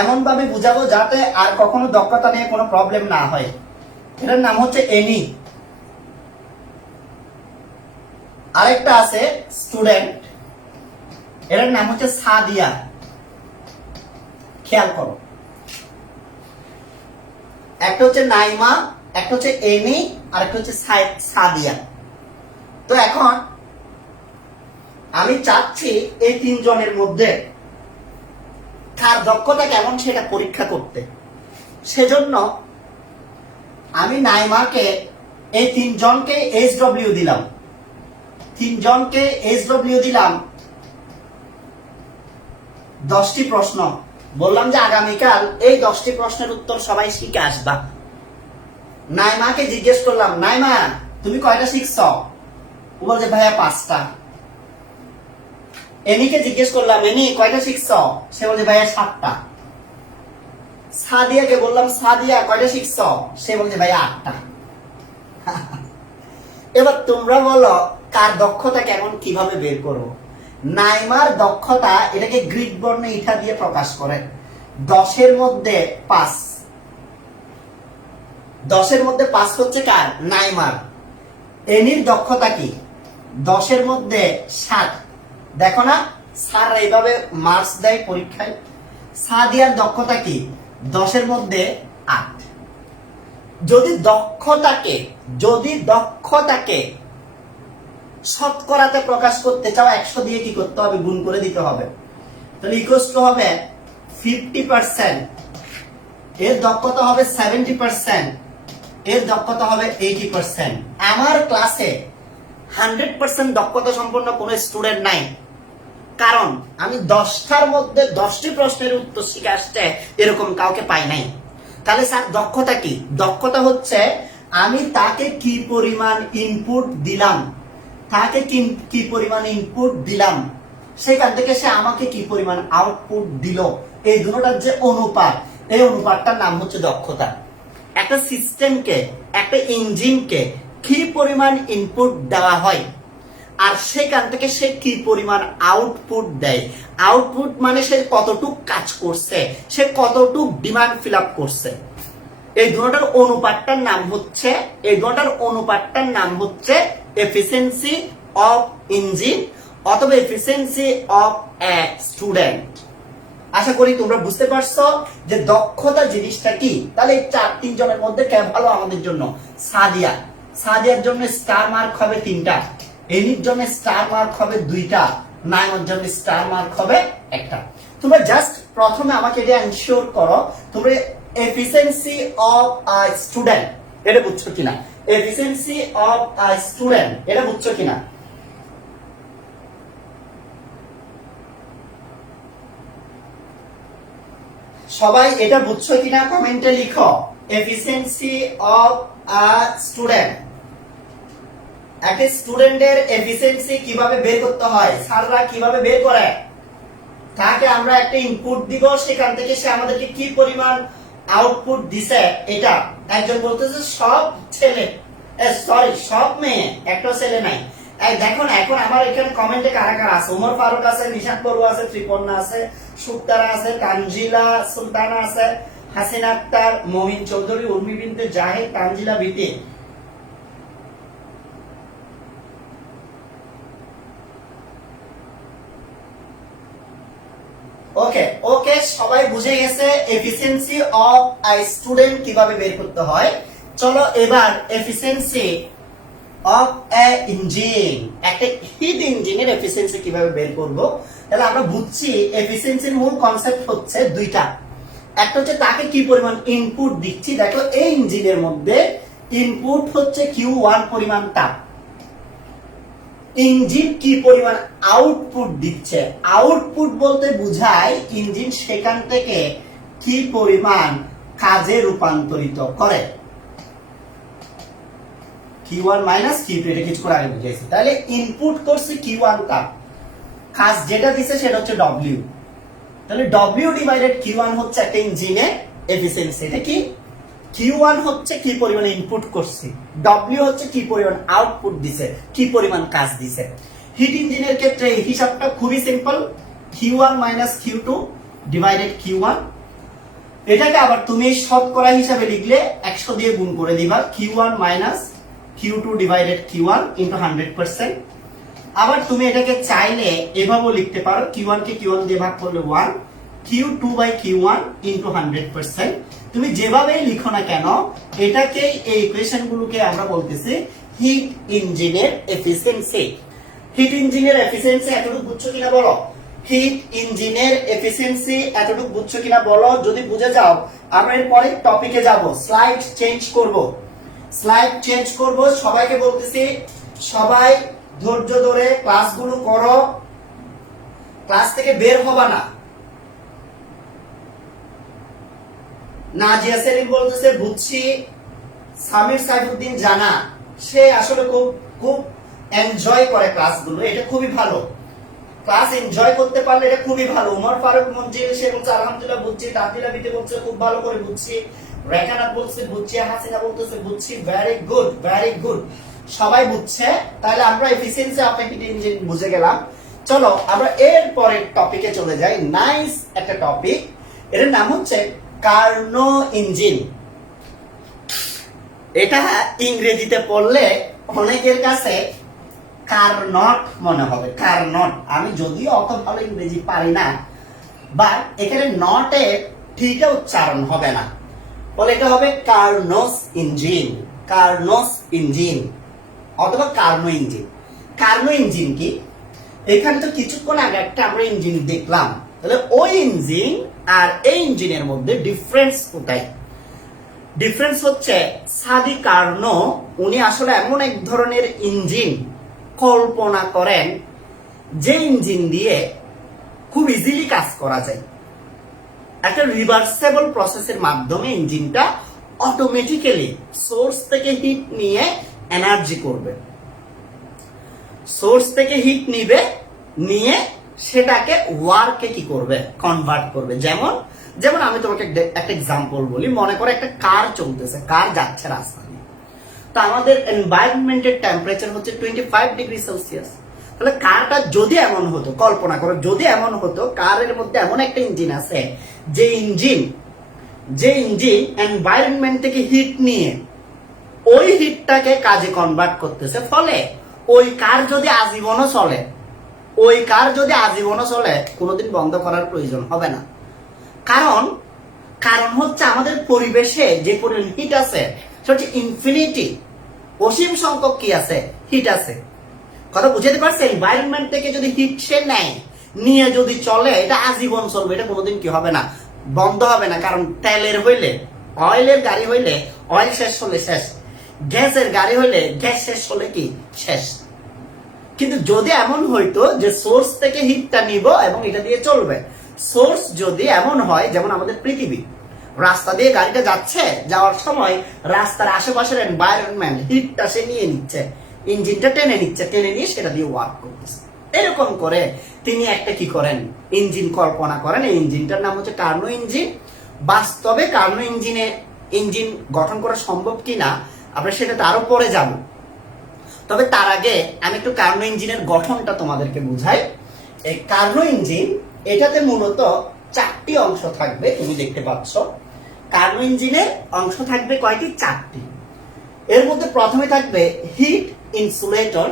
এমন ভাবে বুঝাবো যাতে আর কখনো দক্ষতা নিয়ে কোনো প্রবলেম না হয়। এটার নাম হচ্ছে এনি। আরেকটা আছে স্টুডেন্ট, এটার নাম হচ্ছে সাদিয়া। খেয়াল করো, একটা হচ্ছে নাইমা, একটা হচ্ছে এনি, আর একটা হচ্ছে সাদিয়া। তো এখন আমি চাচ্ছি এই 3 জনের মধ্যে কার দক্ষতা কেমন সেটা পরীক্ষা করতে। সেজন্য আমি নাইমাকে এই 3 জনকে SW দিলাম, 3 জনকে SW দিলাম 10টি প্রশ্ন। বললাম যে আগামীকাল এই 10টি প্রশ্নের উত্তর সবাই শিখে আসবা। নাইমাকে জিজ্ঞেস করলাম, নাইমা তুমি কয়টা শিখছ? ও বলছে ভাইয়া 5টা। এনিকে জিজ্ঞেস করলাম, এনি কয়টা শিখছ? সে বলছে ভাইয়া 7টা। সাদিয়াকে বললাম, সাদিয়া কয়টা শিখছ? সে বলছে ভাইয়া 8টা। এবার তোমরা বলো কার দক্ষতা কেমন কিভাবে বের করো? নাইমার দক্ষতা এটাকে গ্রিক বর্ণে ইটা দিয়ে প্রকাশ করে। 10-এর মধ্যে 5, 10-এর মধ্যে 5 হচ্ছে কার? নাইমার। এনির দক্ষতা কি? 10-এর মধ্যে 7। দেখো না স্যার এইভাবে মার্কস দেয় পরীক্ষায়। সাদিয়ার দক্ষতা কি? 10-এর মধ্যে 8। যদি দক্ষতাকে শতকরাতে প্রকাশ করতে চাও 100 দিয়ে কি করতে হবে? গুণ করে দিতে হবে। তাহলে ইকুয়ালস টু হবে 50%, এর দক্ষতা হবে 70%, এর দক্ষতা হবে 80%। আমার ক্লাসে 100% দক্ষতা সম্পন্ন কোনো স্টুডেন্ট নাই, কারণ আমি 10টার মধ্যে 10টি প্রশ্নের উত্তর শিখে আসছে এরকম কাউকে পাই নাই। তাহলে স্যার দক্ষতা কি? দক্ষতা হচ্ছে আমি তাকে কি পরিমাণ ইনপুট দিলাম, সেখান থেকে সে আমাকে কি পরিমাণ আউটপুট দিল, এই দুটোটার যে অনুপাত, এই অনুপাতটার নাম হচ্ছে দক্ষতা। একটা সিস্টেমকে, একটা ইঞ্জিনকে কি পরিমাণ ইনপুট দেওয়া হয় আর সেখান থেকে সে কি পরিমাণ আউটপুট দেয়, আউটপুট মানে সে কতটুক কাজ করছে, সে কতটুক ডিমান্ড ফিল আপ করছে, এই দুটোটার অনুপাতটার নাম হচ্ছে এফিসিয়েন্সি অফ ইঞ্জিন অথবা এফিসিয়েন্সি অফ এ স্টুডেন্ট। আশা করি তোমরা বুঝতে পারছো যে দক্ষতা জিনিসটা কি। তাহলে এই 4-3 জনের মধ্যে কে ভালো আমাদের জন্য? সাদিয়ার জন্য স্টার মার্ক হবে 3টা, এনির জন্য স্টার মার্ক হবে 2টা, নাইমার জন্য স্টার মার্ক হবে 1টা। তোমরা জাস্ট প্রথমে আমাকে এটা এনশিওর করো তোমরা এফিসিয়েন্সি অফ আ স্টুডেন্ট এটা বুঝছো কিনা, এফিসিয়েন্সি অফ আ স্টুডেন্ট এটা বুঝছো কিনা। সবাই এটা বুঝছো কিনা কমেন্টে লিখো, এফিসিয়েন্সি অফ আ স্টুডেন্ট। একটা স্টুডেন্টের এফিসিয়েন্সি কিভাবে বের করতে হয়, স্যাররা কিভাবে বের করে? তাকে আমরা একটা ইনপুট দিব, সেখান থেকে সে আমাদেরকে কি পরিমাণ আউটপুট দিছে। এটা একজন বলতেছে সব ছেলে সরি, সব মেয়ে, একটা ছেলে নাই। এই দেখুন এখন আমার এখানে কমেন্টে কারা কারা আছে। ওমর ফারুক আছে, নিশাত বড়ুয়া আছে, ত্রিপর্ণা আছে, সুক্তারা আছে, তানজিলা সুলতানা আছে, হাসিনা আক্তার, মমিন চৌধুরী, উর্মি বিনতে জাহিদ, তানজিলা বিতি। ওকে ওকে, সবাই বুঝে গেছে এফিসিয়েন্সি অফ আ স্টুডেন্ট কিভাবে বের করতে হয়। চলো এবার এফিসিয়েন্সি অফ এ ইঞ্জিন, একটা হিট ইঞ্জিনের এফিসিয়েন্সি কিভাবে বের করব। তাহলে আমরা বুঝছি এফিসিয়েন্সির মূল কনসেপ্ট হচ্ছে দুইটা। একটা হচ্ছে তাকে কি পরিমাণ ইনপুট দিচ্ছি। দেখো এই ইঞ্জিনের মধ্যে ইনপুট হচ্ছে Q1 পরিমাণ তাপ, ইঞ্জিন কি পরিমাণ আউটপুট দিচ্ছে। আউটপুট বলতে বোঝায় ইঞ্জিন সেখান থেকে কি পরিমাণ কাজে রূপান্তরিত করে। Q1 মাইনাস Q2, এটা কিছু করে আগে বুঝাইছি। তাহলে ইনপুট করছে Q1 তাপ, কাজ যেটা দিছে সেটা হচ্ছে W। তাহলে W ডিভাইডেড Q1 হচ্ছে একটা ইঞ্জিনের এফিসিয়েন্সি। এটা কি? Q1 হচ্ছে কি পরিমাণ ইনপুট করছে, W হচ্ছে কি পরিমাণ আউটপুট দিছে, কি পরিমাণ কাজ দিছে। হিট ইঞ্জিনের ক্ষেত্রে এই হিসাবটা খুবই simple, Q1 minus Q2 divided Q1। এটাকে আবার তুমি শতকরা হিসাবে লিখলে 100 দিয়ে গুণ করে দিবা, Q1 minus Q2 divided Q1 into 100%। আবার তুমি এটাকে চাইলে এভাবেও লিখতে পারো, Q1 কে Q1 দিয়ে ভাগ করলে 1, Q2 বাই Q1 ইনটু 100%। তুমি যেভাবেই লিখো না কেন, এটাকে এই ইকুয়েশন গুলোকে আমরা বলতেছি হিট ইঞ্জিনের এফিসিয়েন্সি। হিট ইঞ্জিনের এফিসিয়েন্সি এতটুকু বুঝছো কিনা বলো? হিট ইঞ্জিনের এফিসিয়েন্সি এতটুকু বুঝছো কিনা বলো? যদি বুঝে যাও আমরা এরপরে টপিকে যাব, স্লাইড চেঞ্জ করব। স্লাইড চেঞ্জ করব, সবাইকে বলতেছি সবাই ধৈর্য ধরে ক্লাসগুলো করো, ক্লাস থেকে বের হবা না। নাজিয়া সেলিম বলতেছে বুঝছি। সামির সাইফুদ্দিন জানা, সে আসলে খুব খুব এনজয় করে ক্লাসগুলো, এটা খুবই ভালো। ক্লাস এনজয় করতে পারলে এটা খুবই ভালো। উমর ফারুক মঞ্জিল সে বলছে আলহামদুলিল্লাহ বুঝছি, তানজিলা বিতে বলছে খুব ভালো করে বুঝছি, রেখানাত বলছে বুঝছি, হাসিনা বলতেছে বুঝছি। ভেরি গুড, ভেরি গুড, সবাই বুঝছে। তাহলে আমরা এফিসিয়েন্সি অফ হিট ইঞ্জিন বুঝে গেলাম। চলো আমরা এর পরের টপিকে চলে যাই। নাইস একটা টপিক, এর নাম হচ্ছে কার্নো ইঞ্জিন। এটা ইংরেজিতে পড়লে অনেকের কাছে কার্নট মনে হবে, কার্নট। আমি যদিও অত ভালো ইংরেজি পারি না, বাট এখানে নটের ঠিক উচ্চারণ হবে না, বলে এটা হবে কার্নোস ইঞ্জিন, কার্নোস ইঞ্জিন অথবা কার্নো ইঞ্জিন। কার্নো ইঞ্জিন কি? এখানে তো কিছুক্ষণ আগে একটা আমরা ইঞ্জিন দেখলাম, তাহলে ওই ইঞ্জিন আর এই ইঞ্জিনের মধ্যে ডিফারেন্স কোথায়? ডিফারেন্স হচ্ছে সাদি কার্নো উনি আসলে এমন এক ধরনের ইঞ্জিন কল্পনা করেন যে ইঞ্জিন দিয়ে খুব ইজিলি কাজ করা যায়। একটা রিভার্সেবল প্রসেসের মাধ্যমে ইঞ্জিনটা অটোমেটিক্যালি সোর্স থেকে হিট নিয়ে এনার্জি করবে, সোর্স থেকে হিট নিবে, নিয়ে সেটাকে ওয়ার্কে কি করবে? কনভার্ট করবে। যেমন যেমন আমি তোমাকে একটা এক্সাম্পল বলি, মনে করো একটা কার চলতেছে, কার যাচ্ছে রাস্তা দিয়ে, তো আমাদের এনভায়রনমেন্টের টেম্পারেচার হচ্ছে 25 ডিগ্রি সেলসিয়াস। তাহলে কারটা যদি এমন হতো, কল্পনা করো যদি এমন হতো কারের মধ্যে এমন একটা ইঞ্জিন আছে যে ইঞ্জিন এনভায়রনমেন্ট থেকে হিট নিয়ে ওই হিটটাকে কাজে কনভার্ট করতেছে, ফলে ওই কার যদি আজীবনও চলে কোনোদিন বন্ধ করার প্রয়োজন হবে না। কারণ হচ্ছে আমাদের পরিবেশে যে পরিমাণ হিট আছে সেটা হচ্ছে ইনফিনিটি, অসীম সংখ্যক কি আছে? হিট আছে। কথা বুঝতে পারছেন? এনভায়রনমেন্ট থেকে যদি হিট সে নেয়, নিয়ে যদি চলে, এটা আজীবন চলবে, এটা কোনোদিন কি হবে না, বন্ধ হবে না। কারণ তেলের হইলে, অয়েলের গাড়ি হইলে অয়েল শেষ হলে শেষ, গ্যাসের গাড়ি হইলে গ্যাস শেষ হলে কি শেষ। কিন্তু যদি এমন হইতো যে সোর্স থেকে হিটটা নিব এবং এটা দিয়ে চলবে, সোর্স যদি এমন হয় যেমন আমাদের পৃথিবী, রাস্তা দিয়ে গাড়িটা যাচ্ছে, যাওয়ার সময় রাস্তার আশেপাশের এনভায়রনমেন্ট হিটটা সে নিয়ে নিচ্ছে, ইঞ্জিনটা টেনে নিচ্ছে, টেনে নিয়ে সেটা দিয়ে ওয়ার্ক করতেছে। এরকম করে তিনি একটা কি করেন? ইঞ্জিন কল্পনা করেন। এই ইঞ্জিনটার নাম হচ্ছে কার্নো ইঞ্জিন। বাস্তবে কার্নো ইঞ্জিন গঠন করা সম্ভব কিনা আমরা সেটাতে আরো পরে যাব। তবে তার আগে আমি একটু কার্নো ইঞ্জিনের গঠনটা তোমাদেরকে বুঝাই। এই কার্নো ইঞ্জিন, এটাতে মূলত 4টি অংশ থাকবে, তুমি দেখতে পাচ্ছ। কার্নো ইঞ্জিনের অংশ থাকবে কয়টি? 4টি। এর মধ্যে প্রথমে থাকবে হিট ইনসুলেটর।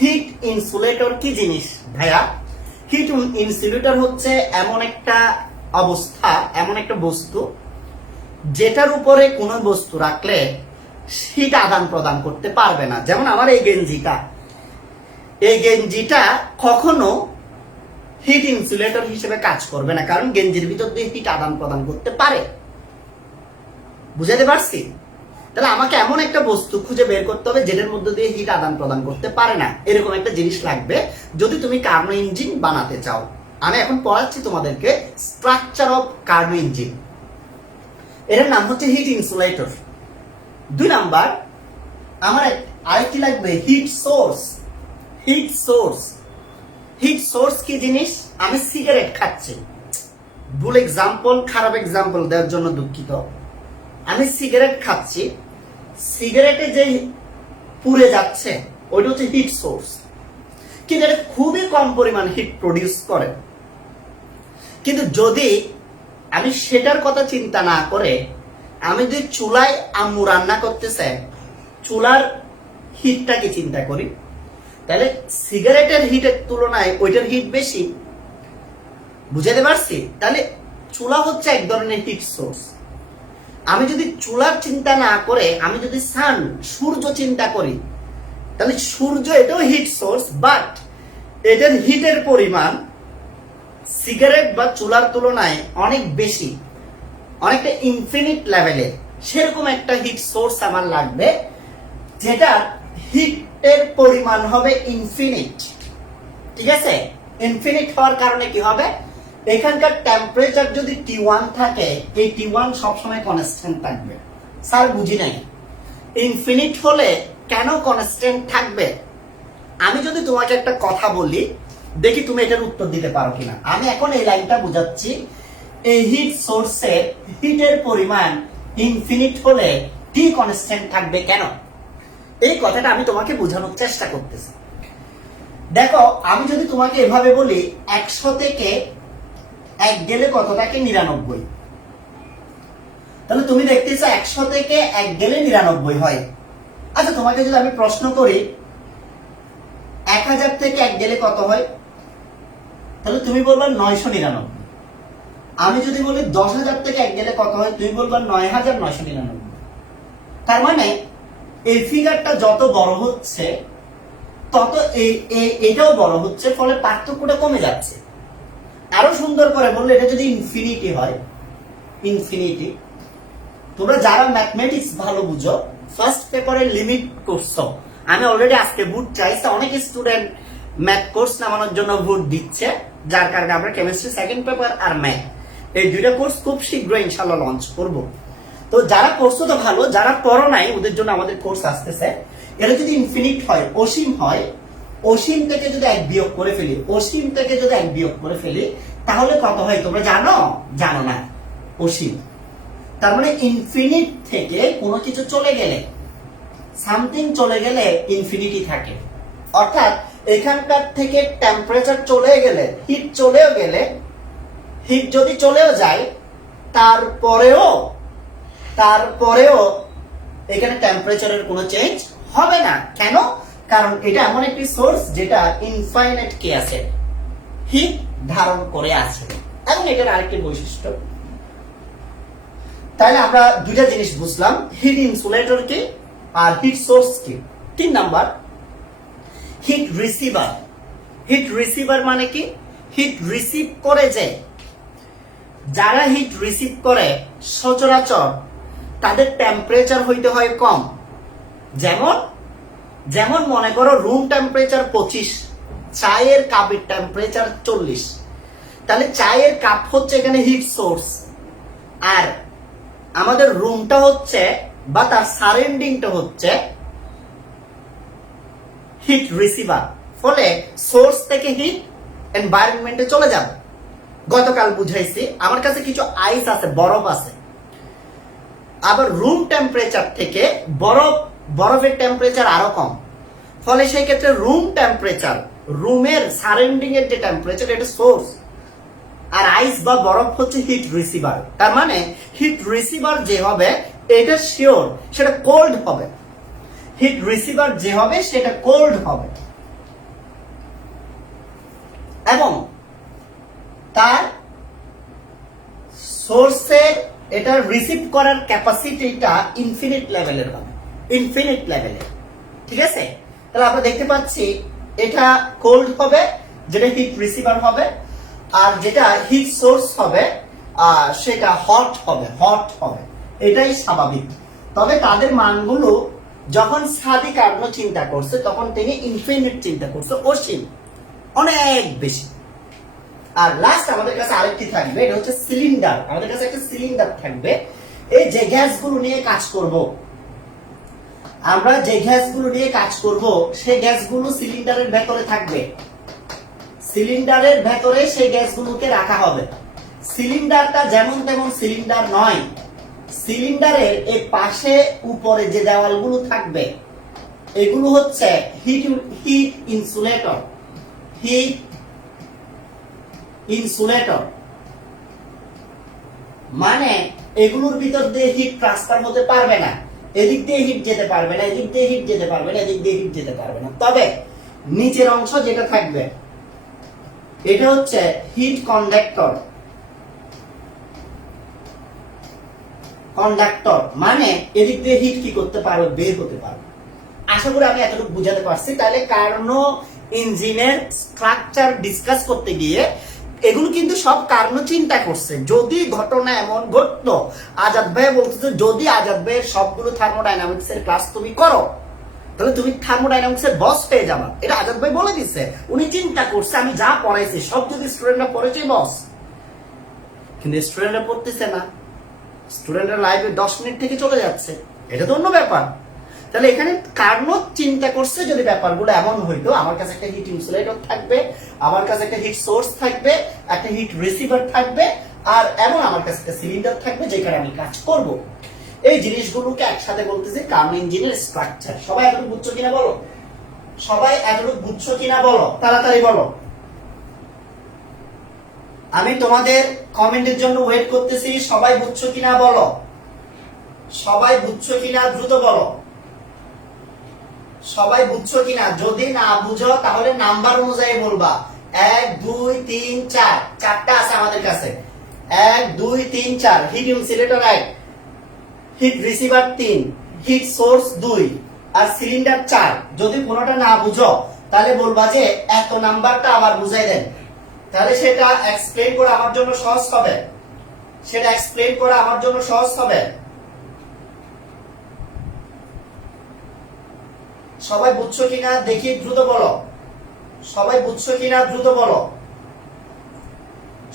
হিট ইনসুলেটর কি জিনিস ভাইয়া? হিট ইনসুলেটর হচ্ছে এমন একটা অবস্থা, এমন একটা বস্তু যেটার উপরে কোনো বস্তু রাখলে হিট আদান প্রদান করতে পারবে না। যেমন আমার এই গেঞ্জিটা কখনো হিট ইনসুলেটর হিসেবে কাজ করবে না, কারণ গেঞ্জির ভিতর দিয়ে হিট আদান প্রদান করতে পারে। বুঝাতে পারছি? তাহলে আমাকে এমন একটা বস্তু খুঁজে বের করতে হবে যেটার মধ্যে দিয়ে হিট আদান প্রদান করতে পারে না, এরকম একটা জিনিস লাগবে যদি তুমি কার্নো ইঞ্জিন বানাতে চাও। আমি এখন পড়াচ্ছি তোমাদেরকে স্ট্রাকচার অফ কার্নো ইঞ্জিন। এর নাম হচ্ছে হিট ইনসুলেটর। 2 নাম্বার আমার আরেকটি লাগবে heat source. Heat source, heat source কি জিনিস? আমি সিগারেট খাচ্ছি, ভুল এক্সাম্পল, খারাপ এক্সাম্পল দেওয়ার জন্য দুঃখিত। আমি সিগারেট খাচ্ছি, সিগারেটে যে পুড়ে যাচ্ছে ওইটা হচ্ছে হিট সোর্স, কিন্তু এটা খুবই কম পরিমাণ হিট প্রডিউস করে। কিন্তু যদি আমি সেটার কথা চিন্তা না করে আমি যদি চুলায় আম্মু রান্না করতেছে, চুলার হিটটাকে চিন্তা করি, তাহলে সিগারেটের হিটের তুলনায় ওইটার হিট বেশি। বুঝাতে পারছি? তাহলে চুলা হচ্ছে এক ধরনের হিট সোর্স। আমি যদি চুলার চিন্তা না করে আমি যদি সূর্য চিন্তা করি, তাহলে সূর্য এটাও হিট সোর্স, বাট এটার হিটের পরিমাণ সিগারেট বা চুলার তুলনায় অনেক বেশি, অনেকটা ইনফিনিট লেভেলের। সেরকম একটা হিট সোর্স আমার লাগবে যেটা হিটের পরিমাণ হবে ইনফিনিট। ঠিক আছে? ইনফিনিট হওয়ার কারণে কি হবে? এখানকার টেম্পারেচার যদি T1 থাকে, এই T1 সবসময় কনস্ট্যান্ট থাকবে। স্যার বুঝি নাই, ইনফিনিট হলে কেন কনস্ট্যান্ট থাকবে? আমি যদি তোমাকে একটা কথা বলি, দেখি তুমি এটার উত্তর দিতে পারো কিনা। আমি এখন এই লাইনটা বুঝাচ্ছি, এই হিট সোর্সের হিটের পরিমাণ ইনফিনিট হলে টি কনস্ট্যান্ট থাকবে কেন? এই কথাটা আমি তোমাকে বোঝানোর চেষ্টা করতেছি। দেখো, আমি যদি তোমাকে এভাবে বলি 100 থেকে 1 গেলে কত থাকে? 99। তাহলে তুমি দেখতেছো 100 থেকে 1 গেলে 99 হয়। আচ্ছা, তোমাকে যদি আমি প্রশ্ন করি 1000 থেকে 1 গেলে কত হয়? তাহলে তুমি বলবা 999। আমি যদি বলি 10,000 থেকে 1 গেলে কত হয়? তুমি বলবা 9,999। তার মানে এই ফিগারটা যত বড় হচ্ছে তত এটাও বড় হচ্ছে, ফলে পার্থক্যটা কমে যাচ্ছে। আরো সুন্দর করে বললে এটা যদি ইনফিনিটি হয়, ইনফিনিটি, তোমরা যারা ম্যাথমেটিক্স ভালো বুঝো, ফার্স্ট পেপারের লিমিট করছো, আমি অলরেডি আজকে ভোট চাইছি, অনেক স্টুডেন্ট ম্যাথ কোর্স নামানোর জন্য ভোট দিচ্ছে, যার কারণে আমরা কেমিস্ট্রি সেকেন্ড পেপার আর ম্যাথ এই 2টা কোর্স খুব শীঘ্রই ইনশাআল্লাহ লঞ্চ করব। তো যারা করছো তো ভালো, যারা করো নাই ওদের জন্য আমাদের কোর্স আসতেছে। এটা যদি ইনফিনিট হয়, অসীম হয়, অসীম থেকে যদি 1 বিয়োগ করে ফেলি, অসীম থেকে যদি 1 বিয়োগ করে ফেলি, তাহলে কত হয় তোমরা জানো? জানো না। অসীম। তার মানে ইনফিনিট থেকে কোনো কিছু চলে গেলে, সামথিং চলে গেলে ইনফিনিটি থাকে। অর্থাৎ এখানকার থেকে টেম্পারেচার চলে গেলে, হিট চলেও গেলে, হিট যদি চলেও যায় তারপরেও এখানে টেম্পারেচারের কোনো চেঞ্জ হবে না। কেন? কারণ এটা এমন একটি সোর্স যেটা ইনফাইনাইট কে আছে, হিট ধারণ করে আছে। এবং এটার আরেকটি বৈশিষ্ট্য, তাহলে আমরা 2টা জিনিস বুঝলাম, হিট ইনসুলেটর কি আর হিট সোর্স কি। 3 number heat receiver. Heat receiver মানে কি? হিট রিসিভ করে যে, যারা হিট রিসিভ করে সচরাচর তাদের টেম্পারেচার হইতে হয় কম। যেমন মনে করো রুম টেম্পারেচার 25, চায়ের কাপের টেম্পারেচার 40, তাহলে চায়ের কাপ হচ্ছে এখানে হিট সোর্স, আর আমাদের রুমটা হচ্ছে বা তার সারাউন্ডিংটা হচ্ছে হিট রিসিভার। ফলে সোর্স থেকে হিট এনভায়রনমেন্টে চলে যাবে। গতকাল বুঝাইছি আমার কাছে কিছু আইস আছে, বরফ আছে, আবার রুম টেম্পারেচার থেকে বরফের টেম্পারেচার আরো কম, ফলে সেই ক্ষেত্রে রুম টেম্পারেচার, রুমের সারাউন্ডিং এর যে টেম্পারেচার এটা সোর্স, আর আইস বা বরফ হচ্ছে হিট রিসিভার। তার মানে হিট রিসিভার যে হবে এটা শিওর সেটা কোল্ড হবে, হিট রিসিভার যে হবে সেটা কোল্ড হবে, এবং তার সোর্সের এটা রিসিভ করার ক্যাপাসিটিটা ইনফিনিট লেভেলের হবে, ইনফিনিট লেভেলের। ঠিক আছে, তাহলে আমরা দেখতে পাচ্ছি এটা কোল্ড হবে যেটা হিট রিসিভার হবে, আর যেটা হিট সোর্স হবে সেটা হট হবে, হট হবে, এটাই স্বাভাবিক। তবে তাদের মানগুলো যখন সাদি কার্নো চিন্তা করছে তখন তিনি ইনফিনিট চিন্তা করছে, অসীম, অনেক বেশি। আর লাস্ট আমাদের কাছে আরেকটি থাকবে, এটা হচ্ছে সিলিন্ডার। আমাদের কাছে একটা সিলিন্ডার থাকবে। এই যে গ্যাসগুলো নিয়ে কাজ করব, আমরা যে গ্যাসগুলো নিয়ে কাজ করব সেই গ্যাসগুলো সিলিন্ডারের ভেতরে থাকবে, সিলিন্ডারের ভেতরে সেই গ্যাসগুলোকে রাখা হবে। সিলিন্ডারটা যেমন তেমন সিলিন্ডার নয়, সিলিন্ডারের এই পাশে উপরে যে দেওয়ালগুলো থাকবে এগুলো হচ্ছে হিট ইনসুলেটর, হিট ইনসুলেটর। মানে এগুলোর ভিতর দিয়ে হিট ট্রান্সফার হতে পারবে না, এদিক দিয়ে হিট যেতে পারবে না, এদিক দিয়ে হিট যেতে পারবে না, এদিক দিয়ে হিট যেতে পারবে না। তবে নিচের অংশ যেটা থাকবে এটা হচ্ছে হিট কন্ডাক্টর, কন্ডাক্টর মানে এদিক দিয়ে হিট কি করতে পারবে, বের হতে পারবে। আশা করি আমি এতটুকু বুঝাতে পারছি। তাহলে কার্নো ইঞ্জিনের স্ট্রাকচার ডিসকাস করতে গিয়ে এগুলো কিন্তু সব কার্নো চিন্তা করছে। যদি ঘটনা এমন ঘটতো, আজাদ ভাই বলতেছে যদি আজাদ ভাইয়ের সবগুলো থার্মোডাইনামিক্স এর ক্লাস তুমি করো তাহলে তুমি থার্মোডাইনামিক্স এর বস পেয়ে যাবা, এটা আজাদ ভাই বলে দিচ্ছে। উনি চিন্তা করছে আমি যা পড়াইছি সব যদি স্টুডেন্টরা পড়েছে বস, কিন্তু স্টুডেন্টরা পড়তেছে না, স্টুডেন্টরা লাইভে 10 মিনিট থেকে চলে যাচ্ছে, এটা তো অন্য ব্যাপার। তাহলে এখানে কার্নো চিন্তা করছে যদি ব্যাপারগুলো এমন হইতো, আমার কাছে একটা হিট ইনসুলেটর থাকবে, আমার কাছে একটা হিট সোর্স থাকবে, একটা হিট রিসিভার থাকবে, আর এবং আমার কাছে একটা সিলিন্ডার থাকবে যেখানে আমি কাজ করব। এই জিনিসগুলোকে একসাথে বলতেছে কার্নো ইঞ্জিনের স্ট্রাকচার। সবাই এতটুকু বুঝছো কিনা বলো, সবাই এতটুকু বুঝছো কিনা বলো, তাড়াতাড়ি বলো। আমি তোমাদের কমেন্টের জন্য ওয়েট করতেছি, সবাই বুঝছো কিনা বলো, সবাই বুঝছো কিনা দ্রুত বলো, সবাই বুঝছো কিনা। যদি না বুঝো তাহলে নাম্বার অনুযায়ী বলবা, 1 2 3 4, চারটা আছে আমাদের কাছে, 1 2 3 4, heat insulator 1, heat receiver 3, heat source 2 আর সিলিন্ডার 4। যদি কোনোটা না বুঝো তাহলে বলবা যে এত নাম্বারটা আবার বুঝাই দেন, তাহলে সেটা এক্সপ্লেইন করা আমার জন্য সহজ হবে, সেটা এক্সপ্লেইন করা আমার জন্য সহজ হবে। সবাই বুঝছো কিনা দেখি দ্রুত বলো, সবাই বুঝছো কিনা দ্রুত বলো।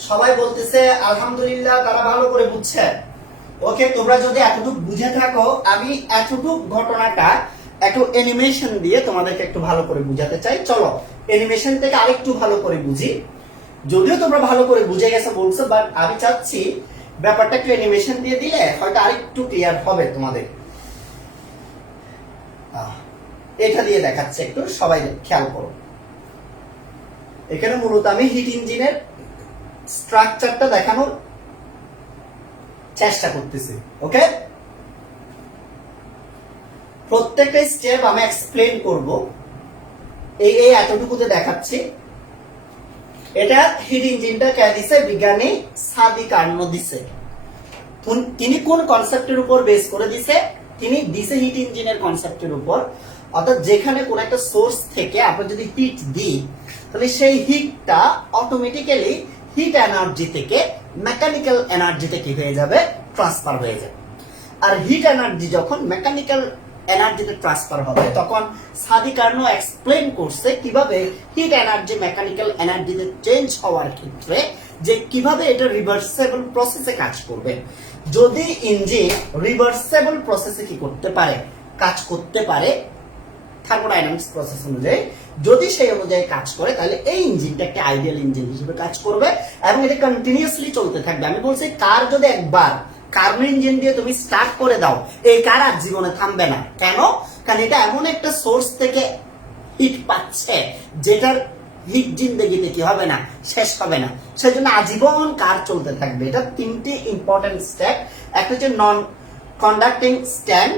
সবাই বলতেছে আলহামদুলিল্লাহ, তারা ভালো করে বুঝছে। ওকে, তোমরা যদি এতটুকু বুঝে থাকো, আমি এতটুকু ঘটনাটা একটু অ্যানিমেশন দিয়ে তোমাদেরকে একটু ভালো করে বুঝাতে চাই। চলো অ্যানিমেশন থেকে আরেকটু ভালো করে বুঝি। যদিও তোমরা ভালো করে বুঝে গেছো বলছো, বাট আমি চাচ্ছি ব্যাপারটা একটু অ্যানিমেশন দিয়ে দিলে হয়তো আরেকটু ক্লিয়ার হবে তোমাদের। এটা দিয়ে দেখাচ্ছে, একটু সবাই খেয়াল করো। এখানে মূলত আমি হিট ইঞ্জিনের স্ট্রাকচারটা দেখানোর চেষ্টা করতেছি। ওকে, প্রত্যেকটা স্টেপ আমি এক্সপ্লেন করব। এই এতটুকুতে দেখাচ্ছি। এটা হিট ইঞ্জিনটা কে দিছে, বিজ্ঞানী সাদি কার্নো দিছে। তিনি কোন কনসেপ্টের উপর বেস করে দিছে, তিনি দিছে হিট ইঞ্জিনের কনসেপ্টের উপর। অর্থাৎ যেখানে কোন একটা সোর্স থেকে আমরা যদি হিট দিই তাহলে সেই হিটটা অটোমেটিক্যালি হিট এনার্জি থেকে মেকানিক্যাল এনার্জিতে কি হয়ে যাবে, ট্রান্সফার হয়ে যাবে। আর হিট এনার্জি যখন মেকানিক্যাল এনার্জিতে ট্রান্সফার হবে তখন সাদি কার্নো এক্সপ্লেন করছে কিভাবে হিট এনার্জি মেকানিক্যাল এনার্জিতে চেঞ্জ হওয়ার ক্ষেত্রে যে কিভাবে এটা রিভার্সেবল প্রসেসে কাজ করবে। যদি ইঞ্জিন রিভার্সেবল প্রসেসে কি করতে পারে, কাজ করতে পারে থার্মোডাইনামিক্স প্রসেস অনুযায়ী, যদি সেই অনুযায়ী কাজ করে তাহলে এই ইঞ্জিনটা একটা আইডিয়াল ইঞ্জিন হিসেবে কাজ করবে এবং এটা কন্টিনিউয়াসলি চলতে থাকবে। আমি বলছি কার যদি একবার কার্বন ইঞ্জিন দিয়ে তুমি স্টার্ট করে দাও, এই কার আর জীবনে থামবে না। কেন? কারণ এটা এমন একটা সোর্স থেকে হিট পাচ্ছে যেটার হিট জিন্দেগিতে কি হবে না, শেষ হবে না, সেজন্য আজীবন কার চলতে থাকবে। এটা তিনটি ইম্পর্টেন্ট স্টেপ। একটা হচ্ছে নন কন্ডাক্টিং স্ট্যান্ড,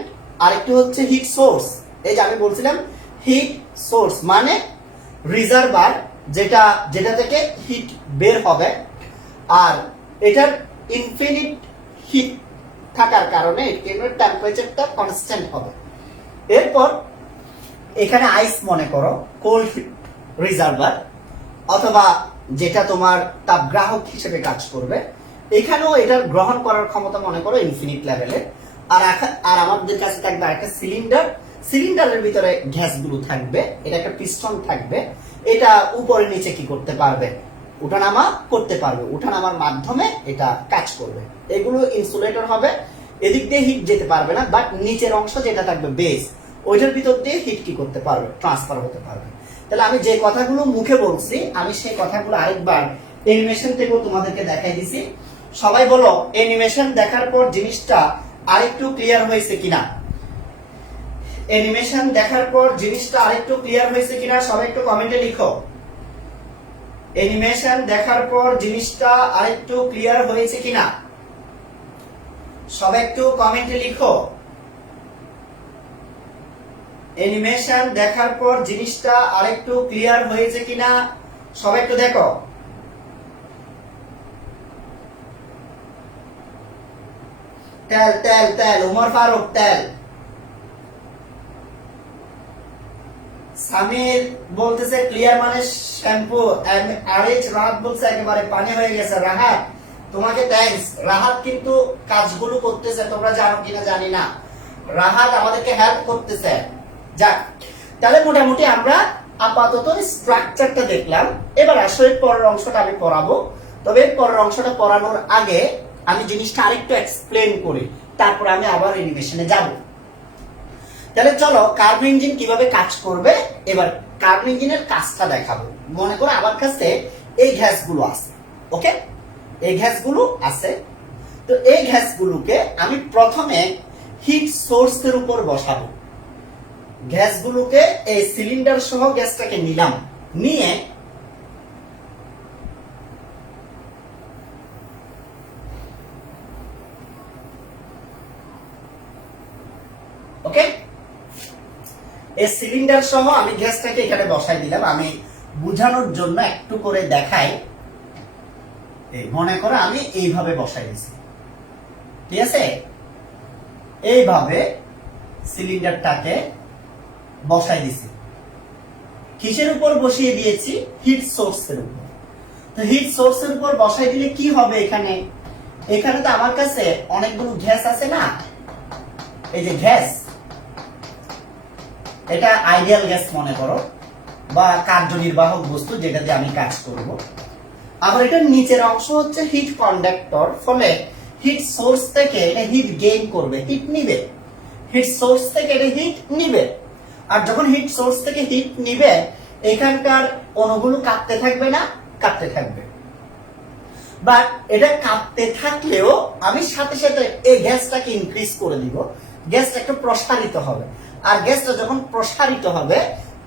আরেকটি হচ্ছে হিট সোর্স। এই যে আমি বলছিলাম হিট সোর্স মানে রিজার্ভার, যেটা থেকে হিট বের হবে, আর এটার ইনফিনিট হিট থাকার কারণে টেম্পারেচারটা কনস্ট্যান্ট হবে। এরপর এখানে আইস মনে করো কোল্ড রিজার্ভার, অথবা যেটা তোমার তাপগ্রাহক হিসেবে কাজ করবে। এখানেও এটার গ্রহণ করার ক্ষমতা মনে করো ইনফিনিট লেভেলের। আর আমাদের কাছে থাকবে একটা সিলিন্ডার, সিলিন্ডারের ভিতরে গ্যাসগুলো থাকবে, এটা একটা পিস্টন থাকবে, এটা উপরে নিচে কি করতে পারবে, উঠানামা করতে পারবে, উঠানামার মাধ্যমে এটা কাজ করবে। এগুলো ইনসুলেটর হবে, এদিক দিয়ে হিট যেতে পারবে না, বাট নিচের অংশ যেটা থাকবে বেস, ওইটার ভিতর দিয়ে হিট কি করতে পারবে, ট্রান্সফার হতে পারবে। তাহলে আমি যে কথাগুলো মুখে বলছি, আমি সেই কথাগুলো আরেকবার অ্যানিমেশন থেকেও তোমাদেরকে দেখাই দিছি। সবাই বলো অ্যানিমেশন দেখার পর জিনিসটা আরেকটু ক্লিয়ার হয়েছে কিনা। অ্যানিমেশন দেখার পর জিনিসটা আরেকটু ক্লিয়ার হয়েছে কিনা সবাই একটু কমেন্টে লিখো। অ্যানিমেশন দেখার পর জিনিসটা আরেকটু ক্লিয়ার হয়েছে কিনা সবাই একটু কমেন্টে লিখো। অ্যানিমেশন দেখার পর জিনিসটা আরেকটু ক্লিয়ার হয়েছে কিনা সবাই একটু দেখো। তেল তেল তেল, উমর ফারুক তেল। সামির বলতেছে ক্লিয়ার মানে শ্যাম্পু। আরিজ রাহাত বলছে একেবারে পানি হয়ে গেছে। রাহাত তোমাকে থ্যাঙ্কস। রাহাত কিন্তু কাজগুলো করতেছে, তোমরা জানো কিনা জানি না, রাহাত আমাদেরকে হেল্প করতেছে। যাক, তাহলে মোটামুটি আমরা আপাতত স্ট্রাকচারটা দেখলাম। এবার আসলে পরের অংশটা আমি পড়াবো, তবে পরের অংশটা পড়ানোর আগে আমি জিনিসটা আরেকটু এক্সপ্লেন করি, তারপর আমি আবার অ্যানিমেশনে যাব। তাহলে চলো কার্বন ইঞ্জিন কিভাবে কাজ করবে, এবার কার্বন ইঞ্জিনের কাজটা দেখাবো। মনে করো আমার কাছে এই গ্যাসগুলো আছে, ওকে, এই গ্যাসগুলো আছে। তো এই গ্যাসগুলোকে আমি প্রথমে হিট সোর্সের উপর বসাবো। গ্যাসগুলোকে এই সিলিন্ডার সহ গ্যাসটাকে নিলাম, নিয়ে ওকে এই সিলিন্ডার সহ আমি গ্যাসটাকে এখানে বসাই দিলাম। আমি বুঝানোর জন্য একটু করে দেখাই। মনে করো আমি এইভাবে বসাই দিয়েছি, ঠিক আছে, এইভাবে সিলিন্ডারটাকে বসাই দিয়েছি। কিসের উপর বসিয়ে দিয়েছি? হিট সোর্সের উপর। তো হিট সোর্সের উপর বসাই দিলে কি হবে? এখানে এখানে তো আমার কাছে অনেকগুলো গ্যাস আছে না, এই যে গ্যাস, এটা আইডিয়াল গ্যাস মনে করো, বা কার্যনির্বাহক বস্তু যেটা দিয়ে আমি কাজ করব। আবার এটার নিচের অংশ হচ্ছে হিট কন্ডাক্টর, ফলে হিট সোর্স থেকে এটা হিট গেইন করবে, হিট নিবে, হিট সোর্স থেকে এটা হিট নিবে। আর যখন হিট সোর্স থেকে হিট নিবে, এখানকার অণুগুলো কাঁপতে থাকবে না, কাঁপতে থাকবে। বাট এটা কাঁপতে থাকলেও আমি সাথে সাথে এই গ্যাসটাকে ইনক্রিজ করে দিব, গ্যাসটা একটু প্রসারিত হবে। আর গ্যাসটা যখন প্রসারিত হবে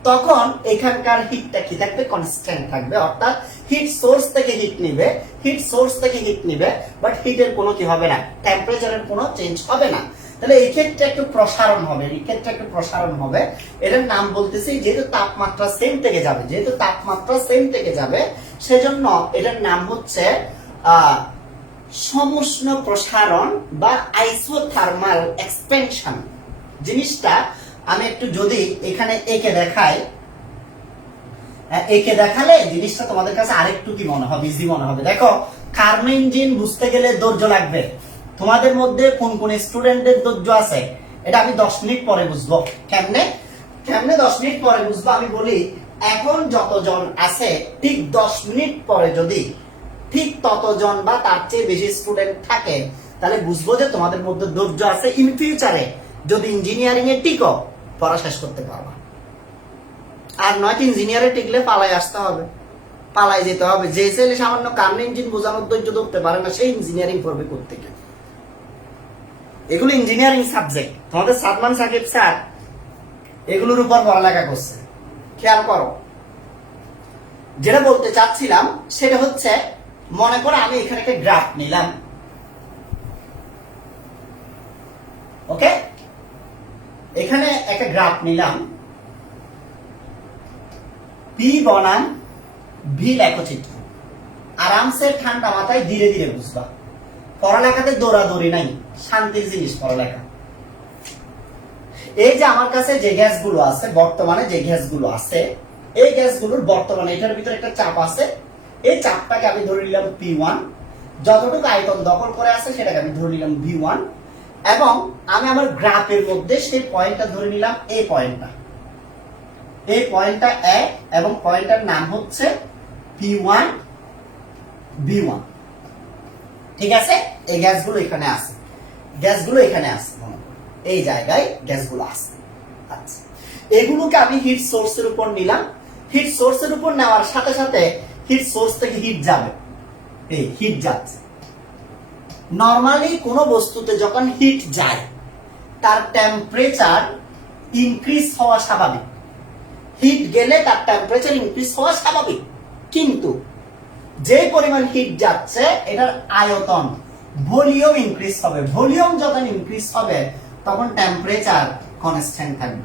তখন এখানকার হিটটা কি থাকবে? কনস্ট্যান্ট থাকবে। অর্থাৎ হিট সোর্স থেকে হিট নিবে, হিট সোর্স থেকে হিট নিবে, বাট হিটের কোনো কি হবে না, টেম্পারেচারের কোনো চেঞ্জ হবে না। তাহলে এই ক্ষেত্রে একটু প্রসারণ হবে, এই ক্ষেত্রে একটু প্রসারণ হবে। এটার নাম বলতেছি, যেহেতু তাপমাত্রা সেম থেকে যাবে, যেহেতু তাপমাত্রা সেম থেকে যাবে, সেজন্য এটার নাম হচ্ছে সমুষ্ণ প্রসারণ বা আইসোথার্মাল এক্সপেনশন। জিনিসটা আমি একটু যদি এখানে এঁকে দেখাই, এঁকে দেখালে জিনিসটা তোমাদের কাছে আরেকটু কি মনে হবে, ইজি মনে হবে। দেখো, কার্বন ইঞ্জিন বুঝতে গেলে ধৈর্য লাগবে। তোমাদের মধ্যে কোন কোন স্টুডেন্টদের ধৈর্য আছে এটা আমি 10 মিনিট পরে বুঝবো। কেমনে 10 মিনিট পরে বুঝবো? আমি বলি, এখন যতজন আছে ঠিক 10 মিনিট পরে যদি ঠিক ততজন বা তার চেয়ে বেশি স্টুডেন্ট থাকে, তাহলে বুঝবো যে তোমাদের মধ্যে ধৈর্য আছে। ইন ফিউচারে যদি ইঞ্জিনিয়ারিং এ টিকো, পড়া শেষ করতে পারবা। আর নয়তো ইঞ্জিনিয়ারে টিকলে পালাই আসতে হবে, পালাই যেতে হবে। যে ছেলে সামান্য কার্বন ইঞ্জিন বোঝানোর ধৈর্য ধরতে পারে না, সেই ইঞ্জিনিয়ারিং করবে কোত্থেকে? এগুলো ইঞ্জিনিয়ারিং সাবজেক্ট, তোমাদের সাদমান সাকিব স্যার এগুলোর উপর পড়ালেখা করছে। খেয়াল করো, যেটা বলতে চাচ্ছিলাম সেটা হচ্ছে, মনে করো আমি এখানে একটা গ্রাফ নিলাম, ওকে, এখানে একটা গ্রাফ নিলাম, পি বনাম ভি লেখচিত্র। আরামসে ঠান্ডা মাথায় ধীরে ধীরে বুঝবা, পড়ালেখাতে দৌড়াদৌড়ি নাই, শান্তির জিনিস পড়ালেখা। এই যে আমার কাছে যে গ্যাসগুলো আছে, বর্তমানে যে গ্যাসগুলো আছে, এই গ্যাসগুলোর বর্তমানে এটার ভিতরে একটা চাপ আছে, এই চাপটাকে আমি ধরে নিলাম P1, যতটুকু আয়তন দখল করে আছে সেটাকে আমি ধরে নিলাম V1, এবং আমি আমার গ্রাফের মধ্যে সেই পয়েন্টটা ধরে নিলাম এই পয়েন্টটা, এই পয়েন্টটা এ, এবং পয়েন্টটার নাম হচ্ছে P1 V1। ঠিক আছে, এই গ্যাসগুলো এখানে আছে, গ্যাসগুলো এখানে আছে, এই জায়গায় গ্যাসগুলো আছে। আচ্ছা, এগুলোকে আমি হিট সোর্সের উপর নিলাম, হিট সোর্সের উপর নেওয়ার সাথে সাথে হিট সোর্স থেকে হিট যাবে, এই হিট যাচ্ছে। নরমালি কোন বস্তুতে যখন হিট যায় তার টেম্পারেচার ইনক্রিজ হওয়া স্বাভাবিক, হিট গেলে তার টেম্পারেচার ইনক্রিজ হওয়া স্বাভাবিক, কিন্তু যে পরিমাণ হিট যাচ্ছে এটার আয়তন, ভলিউম ইনক্রিজ হবে। ভলিউম যখন ইনক্রিজ হবে তখন টেম্পারেচার কনস্ট্যান্ট থাকবে,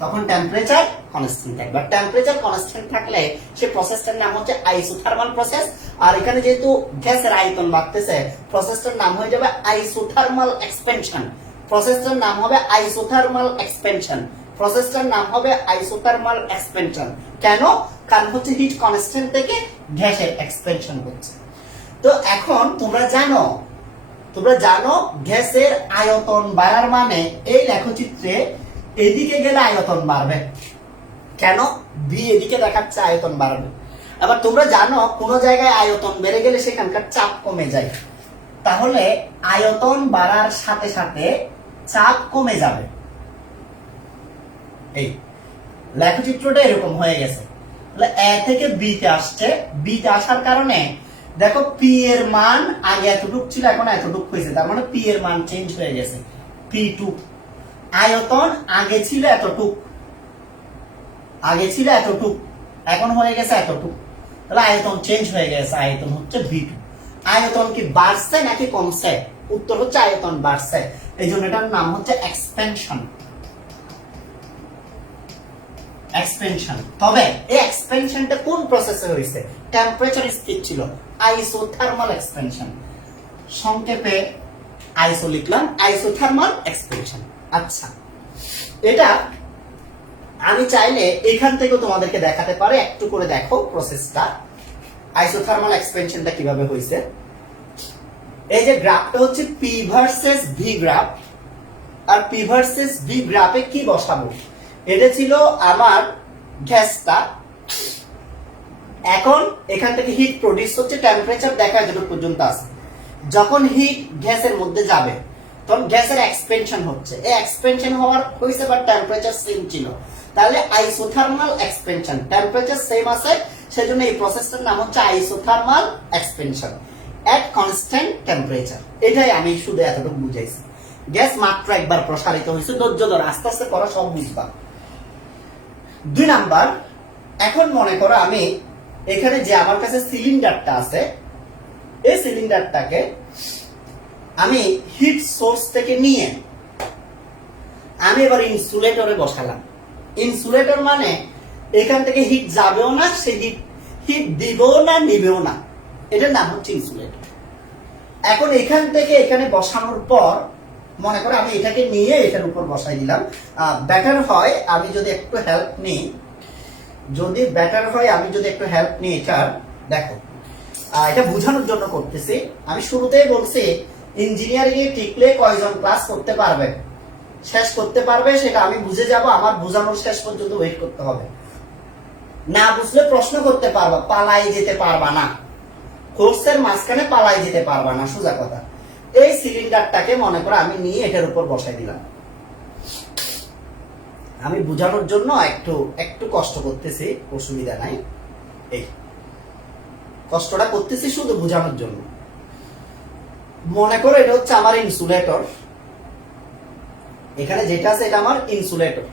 তখন টেম্পারেচার কনস্ট্যান্ট থাকবে। আর টেম্পারেচার কনস্ট্যান্ট থাকলে সেই প্রসেসটার নাম হচ্ছে আইসোথার্মাল প্রসেস। আর এখানে যেহেতু গ্যাসের আয়তন বাড়তেছে, প্রসেসটার নাম হয়ে যাবে আইসোথার্মাল এক্সপেনশন। প্রসেসটার নাম হবে আইসোথার্মাল এক্সপেনশন, প্রসেসটার নাম হবে আইসোথার্মাল এক্সপেনশন। কেন? কারণ হচ্ছে হিট কনস্ট্যান্ট থেকে গ্যাসের এক্সপেনশন হচ্ছে। তো এখন তোমরা জানো গ্যাসের আয়তন বাড়ার মানে এই লেখচিত্রে এদিকে গেলে আয়তন বাড়বে। কেন? বি এদিকে দেখাচ্ছে আয়তন বাড়বে। আবার তোমরা জানো কোন জায়গায় আয়তন বেড়ে গেলে সেখানকার চাপ কমে যায়, তাহলে আয়তন বাড়ার সাথে সাথে চাপ কমে যাবে। এই লেখচিত্রটা এরকম হয়ে গেছে। তাহলে এ থেকে বি তে আসছে, বি তে আসার কারণে দেখো পি এর মান আগে এতটুক ছিল, এখন এতটুক হয়েছে, তার মানে পি এর মান চেঞ্জ হয়ে গেছে, P2। আয়তন আগে ছিল এতটুক, এখন হয়ে গেছে এতটুক, তাহলে আয়তন চেঞ্জ হয়ে গেছে, আয়তন হচ্ছে V2। আয়তন কি বাড়ছে নাকি কমছে? উত্তর হচ্ছে আয়তন বাড়ছে, এই জন্য এটার নাম হচ্ছে এক্সপেনশন। তবে এই এক্সপেনশনটা কোন প্রসেসে হয়েছে? টেম্পারেচার স্থির ছিল, আইসোথার্মাল এক্সপেনশন। সংক্ষেপে আইসো লিখলাম, আইসোথার্মাল এক্সপেনশন। আচ্ছা, এটা আমি চাইলে এখান থেকে তোমাদেরকে দেখাতে পারে, একটু করে দেখো প্রসেসটা, আইসোথার্মাল এক্সপেনশনটা কিভাবে হয়েছে। এই যে গ্রাফটা হচ্ছে পি ভার্সেস ভি গ্রাফ, আর পি ভার্সেস ভি গ্রাফে কি বসাবো? এটা ছিল আমার গ্যাসটা, এখন এখান থেকে হিট প্রডিউস হচ্ছে, টেম্পারেচার দেখা যতটুকু পর্যন্ত আছে। যখন হিট গ্যাসের মধ্যে যাবে তখন গ্যাসের এক্সপেনশন হচ্ছে, এই এক্সপেনশন হওয়ার হয়েছে বাট টেম্পারেচার সেম ছিল, তাহলে আইসোথার্মাল এক্সপেনশন। টেম্পারেচার সেম আছে, সেজন্য এই প্রসেসটার নাম হচ্ছে আইসোথার্মাল এক্সপেনশন এট কনস্ট্যান্ট টেম্পারেচার। এটাই আমি শুধু এতটুকু বুঝাইছি। গ্যাস মাত্র একবার প্রসারিত হয়েছে, ধৈর্য ধরে আস্তে আস্তে পড়া সব বুঝবা। 2 নাম্বার, এখন মনে করো আমি এখানে যে আমার কাছে সিলিন্ডারটা আছে, এই সিলিন্ডারটাকে আমি হিট সোর্স থেকে নিয়ে আমি এবার ইনসুলেটরে বসালাম। ইনসুলেটর মানে এখান থেকে হিট যাবেও না, সে হিট দিবেও না, নিবেও না, এটার নাম হচ্ছে ইনসুলেটর। এখন এখান থেকে এখানে বসানোর পর মনে করো আমি এটাকে নিয়ে এটার উপর বসাই দিলাম। বেটার হয় আমি যদি একটু হেল্প নিই, এটার দেখো, এটা বোঝানোর জন্য করতেছি। আমি শুরুতেই বলছি ইঞ্জিনিয়ারিং এ টিকলে কয়জন ক্লাস করতে পারবে, শেষ করতে পারবে সেটা আমি বুঝে যাব, আমার বোঝানোর শেষ পর্যন্ত ওয়েট করতে হবে। না বুঝলে প্রশ্ন করতে পারবা, পালাই যেতে পারবা না, কোর্সের মাঝখানে পালাই যেতে পারবা না, সোজা কথা। এই সিলিন্ডারটাকে মনে করো আমি নিয়ে এটার উপর বসাই দিলাম। আমি বোঝানোর জন্য একটু কষ্ট করতেছি, অসুবিধা নাই, এই কষ্টটা করতেছি শুধু বোঝানোর জন্য। মনে করো এটা হচ্ছে আমার ইনসুলেটর, এখানে যেটা আছে এটা আমার ইনসুলেটর।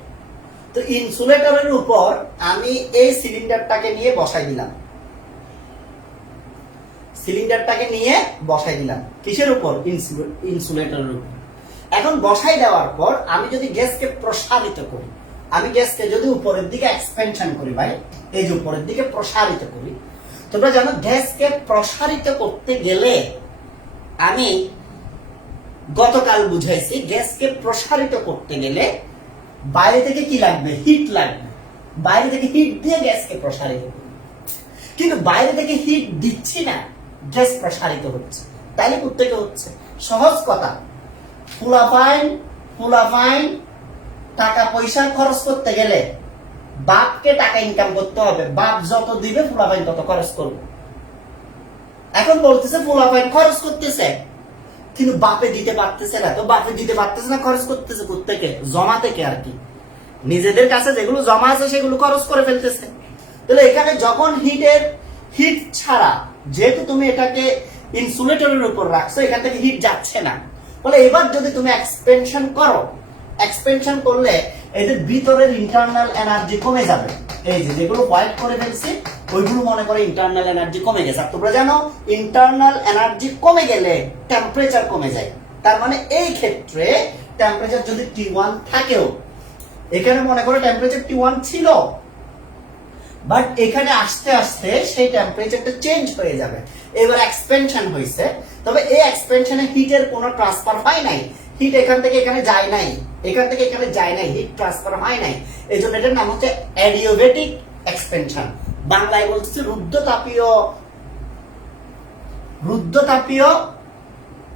তো ইনসুলেটরের উপর আমি এই সিলিন্ডারটাকে নিয়ে বসাই দিলাম, সিলিন্ডারটাকে নিয়ে বসাই দিলাম কিসের উপর? ইনসুলেটরের উপর। এখন বসাই দেওয়ার পর আমি যদি গ্যাসকে প্রসারিত করি, আমি গ্যাসকে যদি উপরের দিকে এক্সপেনশন করি ভাই, এই যে উপরের দিকে প্রসারিত করি, তোমরা জানো গ্যাসকে প্রসারিত করতে গেলে আমি গতকাল বুঝাইছি গ্যাসকে প্রসারিত করতে গেলে বাইরে থেকে কি লাগবে? হিট লাগবে। বাইরে থেকে হিট দিয়ে গ্যাসকে প্রসারিত করি, কিন্তু বাইরে থেকে হিট দিচ্ছি না, গ্যাস প্রসারিত হচ্ছে। তাইলে কোত্থেকে হচ্ছে? সহজ কথা, ফুলাফাইন টাকা পয়সা খরচ করতে গেলে বাপকে টাকা ইনকাম করতে হবে, বাপ যত দিবে ফুলাফাইন তত খরচ করবে। এখন বলতেছে ফুলাফাইন খরচ করতেছে কিন্তু বাপে দিতে পারতেছে না, তো বাপে দিতে পারতেছে না, খরচ করতেছে কোত্থেকে? জমা থেকে আর কি, নিজেদের কাছে যেগুলো জমা আছে সেগুলো খরচ করে ফেলতেছে। তাহলে এখানে যখন হিট ছাড়া, যেহেতু তুমি এটাকে ইনসুলেটরের উপর রাখছো, এখান থেকে হিট যাচ্ছে না, বলে এবার যদি তুমি এক্সপেনশন করো, এক্সপেনশন করলে এদের ভিতরের ইন্টারনাল এনার্জি কমে যাবে। এই যে যেগুলো হোয়াইট করে ফেলছি ওইগুলো মনে করে ইন্টারনাল এনার্জি কমে গেছে। আর তোমরা জানো ইন্টারনাল এনার্জি কমে গেলে টেম্পারেচার কমে যায়। তার মানে এই ক্ষেত্রে টেম্পারেচার যদি T1 থাকেও, এখানে মনে করো টেম্পারেচার T1 ছিল, বাট এখানে আস্তে আস্তে সেই টেম্পারেচারটা চেঞ্জ হয়ে যাবে। এবার এক্সপেনশন হয়েছে, তবে এই এক্সপেনশনে হিটের কোনো ট্রান্সফার হয় নাই, হিট এখান থেকে এখানে যায় নাই, এখান থেকে এখানে যায় নাই, হিট ট্রান্সফার হয় নাই। এই জন্য এটার নাম হচ্ছে অ্যাডিওবেটিক এক্সপেনশন। বাংলায় বলছে রুদ্ধতাপীয়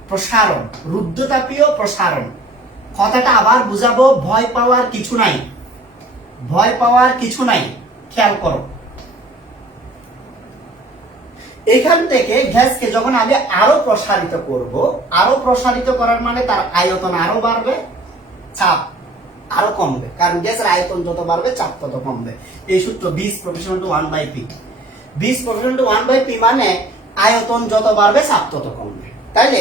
প্রসারণ, রুদ্ধতাপীয় প্রসারণ। কথাটা আবার বুঝাবো, ভয় পাওয়ার কিছু নাই, ভয় পাওয়ার কিছু নাই। খেয়াল করো, এখান থেকে গ্যাসকে যখন আমি আরো প্রসারিত করব, আরো প্রসারিত করার মানে তার আয়তন আরো বাড়বে, চাপ আরো কমবে, কারণ গ্যাসের আয়তন যত বাড়বে চাপ তত কমবে। এই সূত্র B is proportional to 1/P। B is proportional to 1/P মানে আয়তন যত বাড়বে চাপ তত কমবে। তাইলে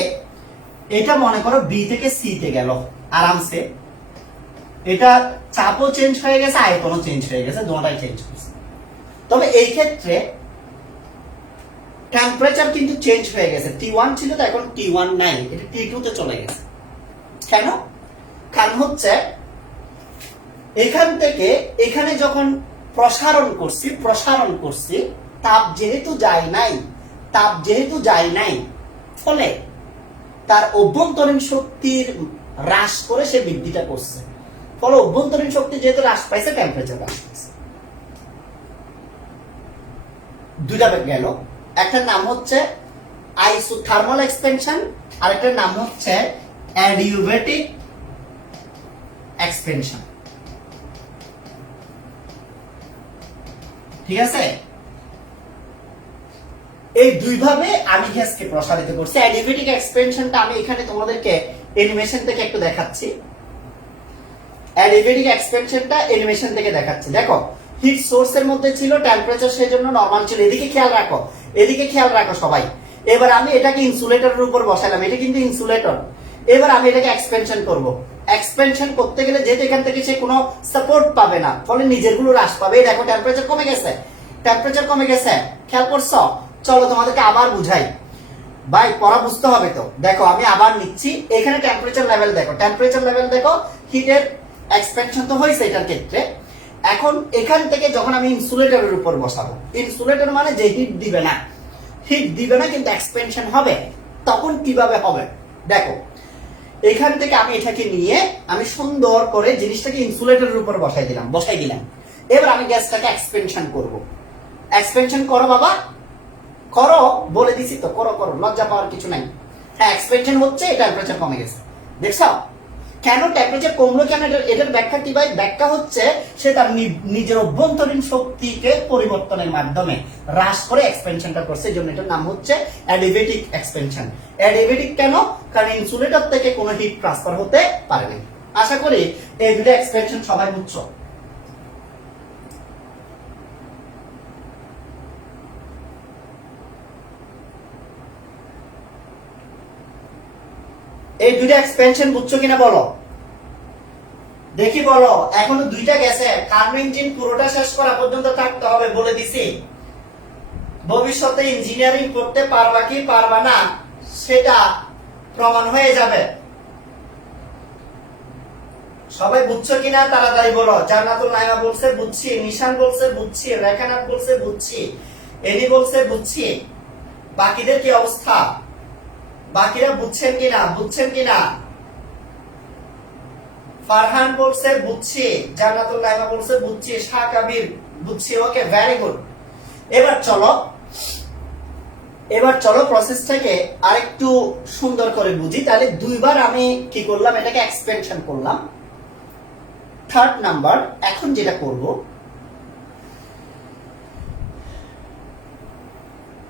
এটা মনে করো B থেকে C তে গেল আরামসে, এটা চাপও চেঞ্জ হয়ে গেছে, আয়তনও চেঞ্জ হয়ে গেছে, দুটোটাই চেঞ্জ হয়েছে। তবে এই ক্ষেত্রে টেম্পারেচার কিন্তু চেঞ্জ হয়ে গেছে, T1 ছিল তো এখন T1 নাই, এটা T2 তে চলে গেছে। কেন? কারণ হচ্ছে এখান থেকে এখানে যখন প্রসারণ করছি তাপ যেহেতু যায় নাই, ফলে তার অভ্যন্তরীণ শক্তির হ্রাস করে সে বৃদ্ধিটা করছে, ফলে অভ্যন্তরীণ শক্তি যেহেতু হ্রাস পাইছে টেম্পারেচার হ্রাস পাইছে। দুইটা গেল, একটার নাম হচ্ছে আইসোথার্মাল এক্সপেনশন, আর একটার নাম হচ্ছে অ্যাডিওবেটিক এক্সপেনশন। ঠিক আছে, এই দুইভাবে আমি গ্যাসকে প্রসারিত করছি। অ্যাডিওবেটিক এক্সপেনশনটা আমি এখানে তোমাদেরকে অ্যানিমেশন থেকে একটু দেখাচ্ছি। অ্যাডিওবেটিক এক্সপেনশনটা অ্যানিমেশন থেকে দেখাচ্ছি। দেখো, হিট সোর্সের মধ্যে ছিল, টেম্পারেচার সেই জন্য নরমাল ছিল। এদিকে খেয়াল রাখো সবাই। এবার আমি এটাকে ইনসুলেটরের উপর বসালাম, এটা কিন্তু ইনসুলেটর। এবার আমি এটাকে এক্সপেনশন করব। এক্সপেনশন করতে গেলে যেহেতু এখান থেকে সে কোনো সাপোর্ট পাবে না, ফলে নিজের গুলো হ্রাস পাবে। দেখো টেম্পারেচার কমে গেছে, খেয়াল করছো? চলো তোমাদেরকে আবার বুঝাই ভাই, পড়া বুঝতে হবে তো। দেখো আমি আবার নিচ্ছি, এখানে টেম্পারেচার লেভেল দেখো, হিটের এক্সপেনশন তো হয়েছে এটার ক্ষেত্রে। এখন এখান থেকে যখন আমি ইনসুলেটরের উপর বসাবো, ইনসুলেটর মানে যে হিট দিবে না কিন্তু এক্সপেনশন হবে, তখন কিভাবে হবে? দেখো, এখান থেকে আমি এটাকে নিয়ে আমি সুন্দর করে জিনিসটাকে ইনসুলেটরের উপর বসাই দিলাম। এবার আমি গ্যাসটাকে এক্সপেনশন করব। এক্সপেনশন করো বাবা, করো, বলে দিছি তো, করো, লজ্জা পাওয়ার কিছু নাই। হ্যাঁ, এক্সপেনশন হচ্ছে, টেম্পারেচার কমে গেছে। দেখছো কেন টেম্পারেচার কমলো? কেন? এটার ব্যাখ্যা কি ভাই? ব্যাখ্যা হচ্ছে সে তার নিজের অভ্যন্তরীণ শক্তিকে পরিবর্তনের মাধ্যমে হ্রাস করে এক্সপেনশনটা করছে। এই জন্য এটার নাম হচ্ছে অ্যাডিওবেটিক এক্সপেনশন। অ্যাডিওবেটিক কেন? কারণ ইনসুলেটর থেকে কোনো হিট ট্রান্সফার হতে পারে না। আশা করি এই দুটো এক্সপেনশন সবাই বুঝছো। এই দুটো এক্সপেনশন বুঝছো কিনা বলো? দেখি বলো, এখনো দুইটা গেছে, কার্বন ইঞ্জিন পুরোটা শেষ করা পর্যন্ত থাকতে হবে বলে দিছি। ভবিষ্যতে ইঞ্জিনিয়ারিং করতে পারবা কি পারবা না সেটা প্রমাণ হয়ে যাবে। সবাই বুঝছো কিনা তাড়াতাড়ি বলো। জান্নাতুল নাইমা বলছে বুঝছি, নিশান বলছে বুঝছি, রেখানাথ বলছে বুঝছি, এনি বলছে বুঝছি। বাকিদের কি অবস্থা? বাকিরা বুঝছেন কিনা? বুঝছেন কিনা? ফারহান বলছে বুঝছি, জান্নাতুল নাইমা বলছে বুঝছি, শাহ কাবির বুঝছি। ওকে, ভেরি গুড। এবার চলো প্রসেসটাকে আরেকটু সুন্দর করে বুঝি। তাহলে দুইবার আমি কি করলাম, এটাকে এক্সপেনশন করলাম। থার্ড নাম্বার, এখন যেটা করব,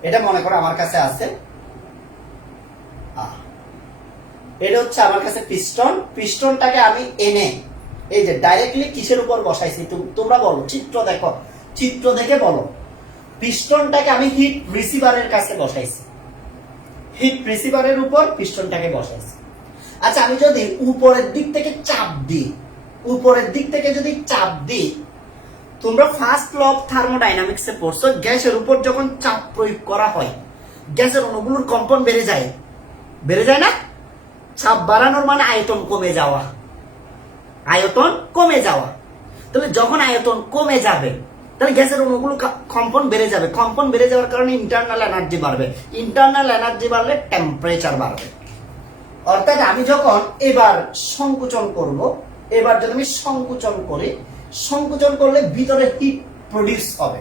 এটা মনে করো আমার কাছে আছে, এটা হচ্ছে আমার কাছে পিস্টন। পিস্টনটাকে আমি এনে এই যে ডাইরেক্টলি কিসের উপর বসাইছি তোমরা বলো, চিত্র দেখো, চিত্র দেখে বলো। পিস্টনটাকে আমি হিট রিসিভারের কাছে বসাইছি, হিট রিসিভারের উপর পিস্টনটাকে বসাইছি। আচ্ছা, আমি যদি উপরের দিক থেকে চাপ দিই, উপরের দিক থেকে যদি চাপ দিই, তোমরা ফার্স্ট ল অফ থার্মোডাইনামিক্সে পড়ছো, গ্যাসের উপর যখন চাপ প্রয়োগ করা হয় গ্যাসের অণুগুলোর কম্পন বেড়ে যায়, বেড়ে যায় না? চাপ বাড়ানোর মানে আয়তন কমে যাওয়া, আয়তন কমে যাওয়া। তাহলে যখন আয়তন কমে যাবে তাহলে গ্যাসের অণুগুলো কম্পন বেড়ে যাবে, কম্পন বেড়ে যাওয়ার কারণে ইন্টারনাল এনার্জি বাড়বে, ইন্টারনাল এনার্জি বাড়লে টেম্পারেচার বাড়বে। অর্থাৎ আমি যখন এবার সংকুচন করব, এবার যদি আমি সংকুচন করি, সংকুচন করলে ভিতরে হিট প্রডিউস হবে,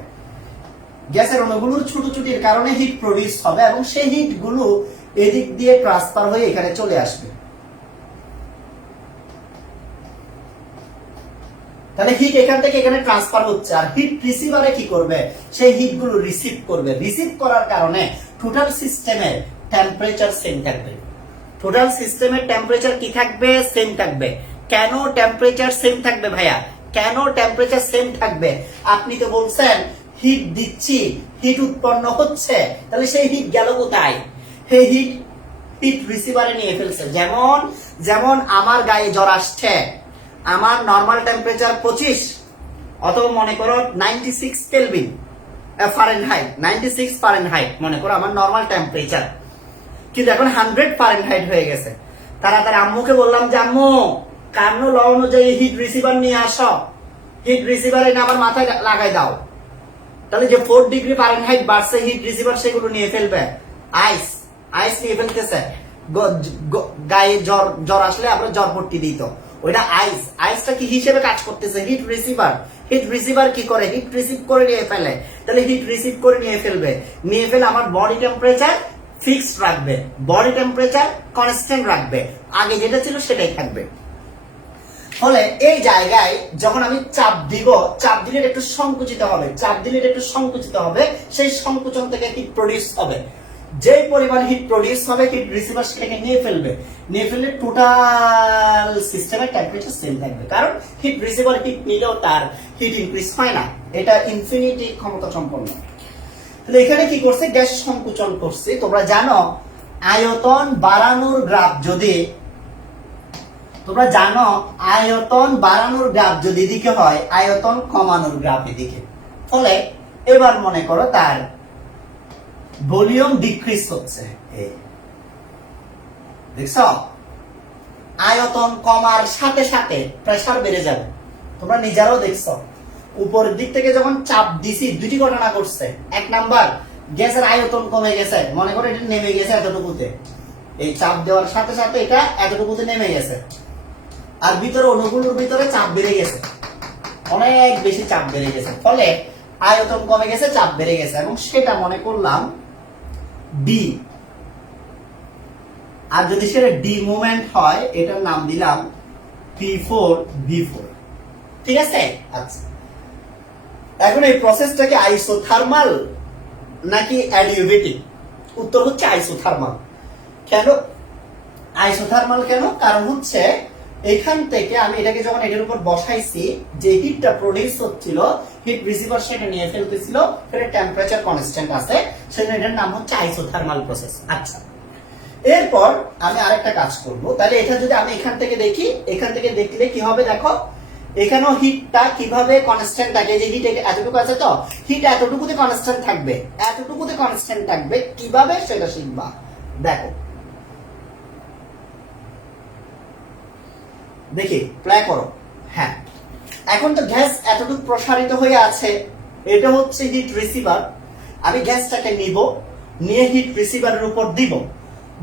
গ্যাসের অণুগুলোর ছুটোছুটির কারণে হিট প্রডিউস হবে এবং সেই হিট গুলো এদিক দিয়ে ট্রান্সফার হয়ে এখানে চলে আসবে। তাহলে হিট এখান থেকে এখানে ট্রান্সফার হচ্ছে, আর হিট রিসিভারে কি করবে, সেই হিট গুলো রিসিভ করবে। রিসিভ করার কারণে টোটাল সিস্টেমের টেম্পারেচার সেম থাকবে। টোটাল সিস্টেমের টেম্পারেচার কি থাকবে? সেম থাকবে। কেন টেম্পারেচার সেম থাকবে ভাইয়া? কেন টেম্পারেচার সেম থাকবে? আপনি তো বলছেন হিট দিচ্ছি, হিট উৎপন্ন হচ্ছে, তাহলে সেই হিট গেল কোথায়? সেই হিট রিসিভারে নিয়ে ফেলছে। যেমন যেমন আমার গায়ে জ্বর আসছে, আমার নরমাল টেম্পারেচার 25, অথবা মনে করো 96 কেলভিন ফারেনহাইট, 96 ফারেনহাইট মনে করো আমার নরমাল টেম্পারেচার, কিন্তু এখন 100 ফারেনহাইট হয়ে গেছে। তাড়াতাড়ি আম্মুকে বললাম যে আম্মু কার্নো ল অনুযায়ী হিট রিসিভার নিয়ে আসো, হিট রিসিভার এনে আমার মাথায় লাগাই দাও। তাহলে যে 4 ডিগ্রি ফারেনহাইট বাড়ছে, হিট রিসিভার সেগুলো নিয়ে ফেলবে। আইস আইস নিয়ে ফেলতেছে। গায়ে জ্বর আসলে আমরা জ্বর পট্টি দিই, তো ওইটা আইস। আইসটা কি হিসেবে কাজ করতেছে? Hit receiver. হিট রিসিভার কি করে? হিট রিসিভ করে নিয়ে ফেলে। তাহলে হিট রিসিভ করে নিয়ে ফেলবে, নিয়ে ফেলে আমার বডি টেম্পারেচার ফিক্সড রাখবে, বডি টেম্পারেচার কনস্ট্যান্ট রাখবে, আগে যেটা ছিল সেটাই থাকবে। ফলে এই জায়গায় যখন আমি চাপ দিব, চাপ দিলে একটু সংকুচিত হবে, চাপ দিলে একটু সংকুচিত হবে, সেই সংকুচন থেকে হিট প্রডিউস হবে। যে পরিমাণ হিট প্রডিউস হবে, হিট রিসিভার সেটাকে নিয়ে ফেলবে, নিয়ে ফেললে টোটাল সিস্টেমের টেম্পারেচার সেম থাকবে। কারণ হিট রিসিভার হিট নিলেও তার হিট ইনক্রিজ হয় না, এটা ইনফিনিটি ক্ষমতা সম্পন্ন। তাহলে এখানে কি করছে? গ্যাস সংকুচন করছে। তোমরা জানো আয়তন বাড়ানোর গ্রাফ যদি, তোমরা জানো আয়তন বাড়ানোর গ্রাফ যদি এদিকে হয়, আয়তন কমানোর গ্রাফ এদিকে। ফলে এবার মনে করো তার ভলিউম ডিক্রিজ হচ্ছে, দেখছ? আয়তন কমার সাথে সাথে প্রেসার বেড়ে যাবে। তোমরা নিজেরাও দেখছো উপরের দিক থেকে যখন চাপ দিছি, দুটি ঘটনা করছে। এক নাম্বার, গ্যাসের আয়তন কমে গেছে, মনে করো এটা নেমে গেছে এতটুকুতে, এই চাপ দেওয়ার সাথে সাথে এটা এতটুকুতে নেমে গেছে, আর ভিতরে অণুগুলোর ভিতরে চাপ বেড়ে গেছে, অনেক বেশি চাপ বেড়ে গেছে। ফলে আয়তন কমে গেছে, চাপ বেড়ে গেছে, এবং সেটা মনে করলাম ডি। আর যদি সেটা ডি মুভমেন্ট হয়, এটার নাম দিলাম P4 V4। ঠিক আছে? আচ্ছা, এখন এই প্রসেসটাকে আইসোথার্মাল নাকি অ্যাডিয়াবেটিক? উত্তর হচ্ছে আইসোথার্মাল। কেন আইসোথার্মাল? কেন? কারণ হচ্ছে এখান থেকে আমি এটাকে যখন এটার উপর বসাইছি, যে হিটটা প্রডিউস হচ্ছিল, হিট রিসিভার সেটা নিয়ে ফেলতেছিল, সেটা টেম্পারেচার কনস্ট্যান্ট আছে, সেজন্য এটার নাম হচ্ছে আইসোথার্মাল প্রসেস। আচ্ছা, এরপর আমি আরেকটা কাজ করব। তাহলে এটা যদি আমি এখান থেকে দেখি, এখান থেকে দেখলে কি হবে দেখো, এখানেও হিটটা কিভাবে কনস্ট্যান্ট থাকে, যে হিট এতটুকু আছে তো, হিট এতটুকুতে কনস্ট্যান্ট থাকবে, এতটুকুতে কনস্ট্যান্ট থাকবে কিভাবে সেটা শিখবা। দেখো দেখি প্লে করো। হ্যাঁ, এখন তো গ্যাস এতটুকু প্রসারিত হয়ে আছে, এটা হচ্ছে হিট রিসিভার। আমি গ্যাসটাকে নিব, নিয়ে হিট রিসিভারের উপর দিব,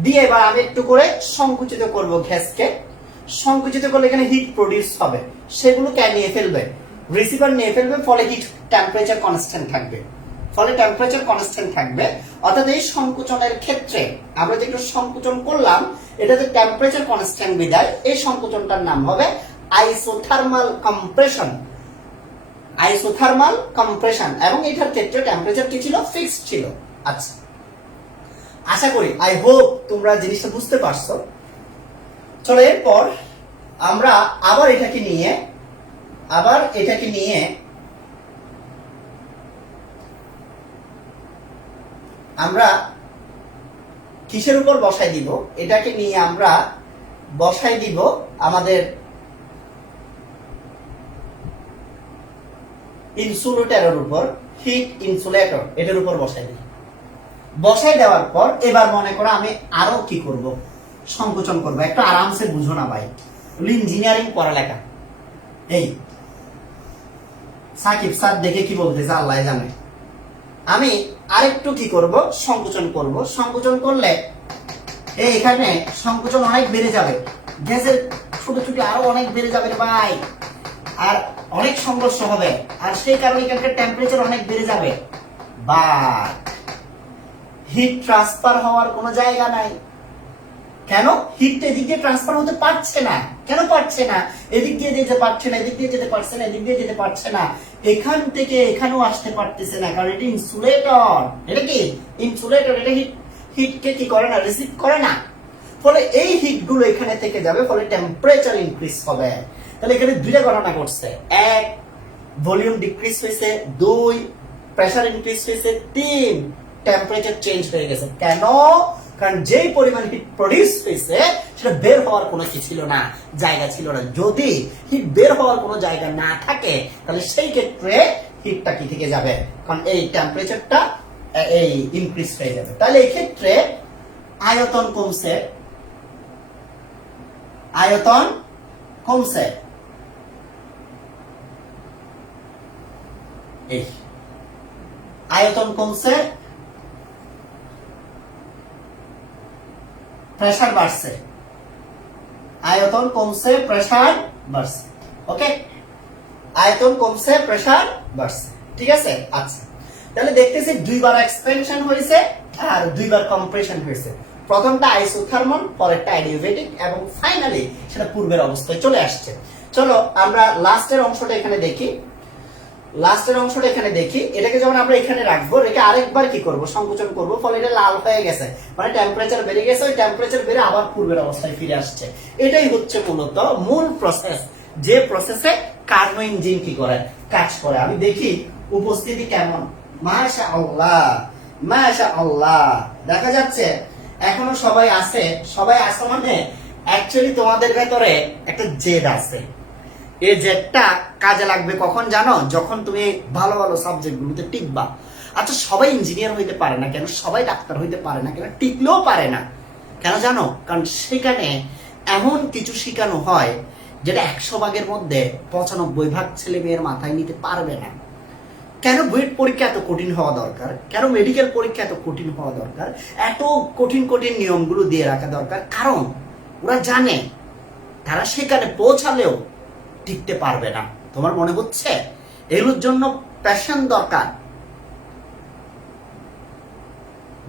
দিয়ে এবার আমি একটু করে সংকুচিত করব গ্যাসকে। সংকুচিত করলে এখানে হিট প্রডিউস হবে, সেগুলোকে নিয়ে ফেলবে, রিসিভার নিয়ে ফেলবে, ফলে হিট টেম্পারেচার কনস্ট্যান্ট থাকবে, ফলে টেম্পারেচার কনস্ট্যান্ট থাকবে। অর্থাৎ এই সংকোচনের ক্ষেত্রে আমরা যে একটু সংকোচন করলাম, এটাতে টেম্পারেচার কনস্ট্যান্ট বিদায় এই সংকোচনটার নাম হবে আইসোথার্মাল কম্প্রেশন। আইসোথার্মাল কম্প্রেশন, এবং এটার ক্ষেত্রে টেম্পারেচার কি ছিল, ফিক্সড ছিল। আচ্ছা, আশা করি আই হোপ তোমরা জিনিসটা বুঝতে পারছো। চলো এরপর আমরা আবার এটাকে নিয়ে আমরা কিসের উপর বসাই দিব, এটাকে নিয়ে আমরা বসাই দিব আমাদের ইনসুলেটরের উপর, হিট ইনসুলেটর, এটার উপর বসাই দিই। বসাই দেওয়ার পর এবার মনে করো আমি আরো কি করব, সংকোচন করব। একটু আরামসে বুঝো না ভাই, ইঞ্জিনিয়ারিং পড়ালেখা। এই সাকিব স্যার দেখে কি বলতেছে আল্লাহ জানে। আমি আরেকটু কি করব, সংকোচন করব। সংকোচন করলে এখানে সংকোচন অনেক বেড়ে যাবে, গ্যাসের ছোট ছোট আরো অনেক বেড়ে যাবে রে ভাই, আর অনেক সংঘর্ষ হবে, আর সেই কারণে এখানকার টেম্পারেচার অনেক বেড়ে যাবে। বা হিট ট্রান্সফার হওয়ার কোনো জায়গা নাই। কেন? হিট এদিক দিয়ে ট্রান্সফার হতে পারছে না। কেন পারছে না? এদিক দিয়ে যেতে পারছে না, এদিক দিয়ে যেতে পারছে না, এদিক দিয়ে যেতে পারছে না, এখান থেকে এখানেও আসতে পারতেছে না, কারণ এটা ইনসুলেটর। এটা কি ইনসুলেটর? এটা হিটকে কি করে না, রিসিভ করে না। ফলে এই হিট গুলো এখানে থেকে যাবে, ফলে টেম্পারেচার ইনক্রিজ হবে। তাহলে এখানে দুইটা ঘটনা ঘটছে, এক ভলিউম ডিক্রিজ হয়েছে, দুই প্রেসার ইনক্রিজ হয়েছে, তিন টেম্পারেচার চেঞ্জ হয়ে গেছে। কেন? কারণ যেই পরিমাণ হিট প্রডিউস হয়েছে সেটা বের হওয়ার কোনো কি ছিল না, জায়গা ছিল না। যদি হিট বের হওয়ার কোনো জায়গা না থাকে, তাহলে সেই ক্ষেত্রে হিটটা কি থেকে যাবে, কারণ এই টেম্পারেচারটা এই ইনক্রিজ হয়ে যাবে। তাহলে এই ক্ষেত্রে আয়তন কমছে, আয়তন কমছে, এই আয়তন কমছে, প্রেসার বাড়ছে, আয়তন কমছে, প্রেসার বাড়ছে। ওকে, আয়তন কমছে, প্রেসার বাড়ছে, ঠিক আছে। আচ্ছা, তাহলে দেখতেছি দুইবার এক্সপেনশন হয়েছে আর দুইবার কম্প্রেশন হয়েছে। প্রথমটা আইসোথার্মাল, পরেরটা অ্যাডিয়াবেটিক, এবং ফাইনালি সেটা পূর্বের অবস্থায় চলে আসছে। চলো আমরা লাস্টের অংশটা এখানে দেখি। লাস্টের অংশটা এখানে দেখি। এটাকে যখন আমরা এখানে রাখবো, রেখে আরেকবার কি করব, সংকোচন করব, ফলে এটা লাল হয়ে গেছে, মানে টেম্পারেচার বেড়ে গেছে। ওই টেম্পারেচার বেড়ে আবার পূর্বের অবস্থায় ফিরে আসছে। এটাই হচ্ছে মূলত মূল প্রসেস, যে প্রসেসে কার্নো ইঞ্জিন কি করে, কাজ করে। আমি দেখি উপস্থিতি কেমন। মাশাআল্লাহ, মাশাআল্লাহ, দেখা যাচ্ছে এখনো সবাই আছে। সবাই আছে মানে অ্যাকচুয়ালি তোমাদের ভেতরে একটা জেদ আছে। এই জেদটা কাজে লাগবে কখন জানো? যখন তুমি ভালো ভালো সাবজেক্ট গুলোতে টিকবা। আচ্ছা, সবাই ইঞ্জিনিয়ার হইতে পারে না কেন? সবাই ডাক্তার হইতে পারে না কেন? টিকলেও পারে না কেন জানো? কারণ সেখানে এমন কিছু শেখানো হয় যেটা 100 ভাগের মধ্যে 95 ভাগ ছেলে মেয়ের মাথায় নিতে পারবে না। কেন বুয়েট পরীক্ষা এত কঠিন হওয়া দরকার? কেন মেডিকেল পরীক্ষা এত কঠিন হওয়া দরকার? এত কঠিন কঠিন নিয়মগুলো দিয়ে রাখা দরকার, কারণ ওরা জানে তারা সেখানে পৌঁছালেও টিকতে পারবে না। তোমার মনে হচ্ছে এগুলোর জন্য প্যাশন দরকার,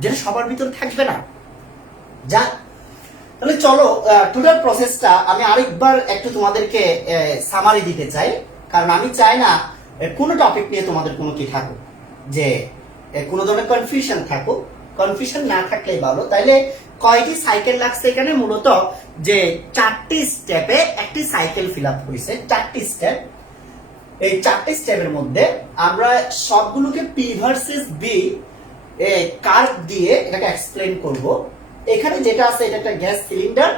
যেটা সবার ভিতরে থাকবে না। যা, তাহলে চলো টোটাল প্রসেসটা আমি আরেকবার একটু তোমাদেরকে সামারি দিতে চাই, কারণ আমি চাই না কোনো টপিক নিয়ে তোমাদের কোনো কি থাকুক, যে কোনো ধরনের কনফিউশন থাকুক। কনফিউশন না থাকলেই ভালো। তাইলে কয়টি সাইকেল লাগছে এখানে? মূলত যে 4টি স্টেপে একটি সাইকেল ফিল আপ হয়েছে, 4টি স্টেপ। এই 4টি স্টেপের মধ্যে আমরা সবগুলোকে পি ভার্সেস বি কার্ভ দিয়ে এটাকে এক্সপ্লেন করব। এখানে যেটা আছে, এটা একটা গ্যাস সিলিন্ডার,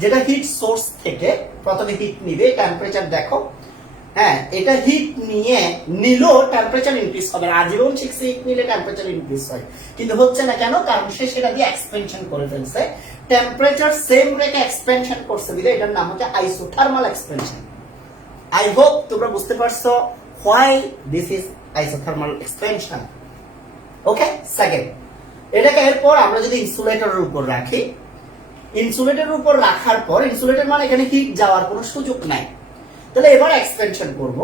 যেটা হিট সোর্স থেকে প্রথমে হিট নিবে। টেম্পারেচার দেখো, হ্যাঁ, এটা হিট নিয়ে নিলেও টেম্পারেচার ইনক্রিজ হবে। আজীবন 6 হিট নিলে টেম্পারেচার ইনক্রিজ হয়, কিন্তু হচ্ছে না কেন? কারণ সে সেটা দিয়ে এক্সপেনশন করে ফেলছে। টেম্পারেচার সেম রেখে এক্সপেনশন করছে বিধায় এটার নাম হচ্ছে আইসোথার্মাল এক্সপেনশন। আই হোপ তোমরা বুঝতে পারছো why this is isothermal expansion. Okay, second, এটাকে এরপর আমরা যদি ইনসুলেটরের উপর রাখি, ইনসুলেটরের উপর রাখার পর, ইনসুলেটর মানে এখানে হিট যাওয়ার কোনো সুযোগ নাই, তাহলে এবার এক্সপেনশন করব।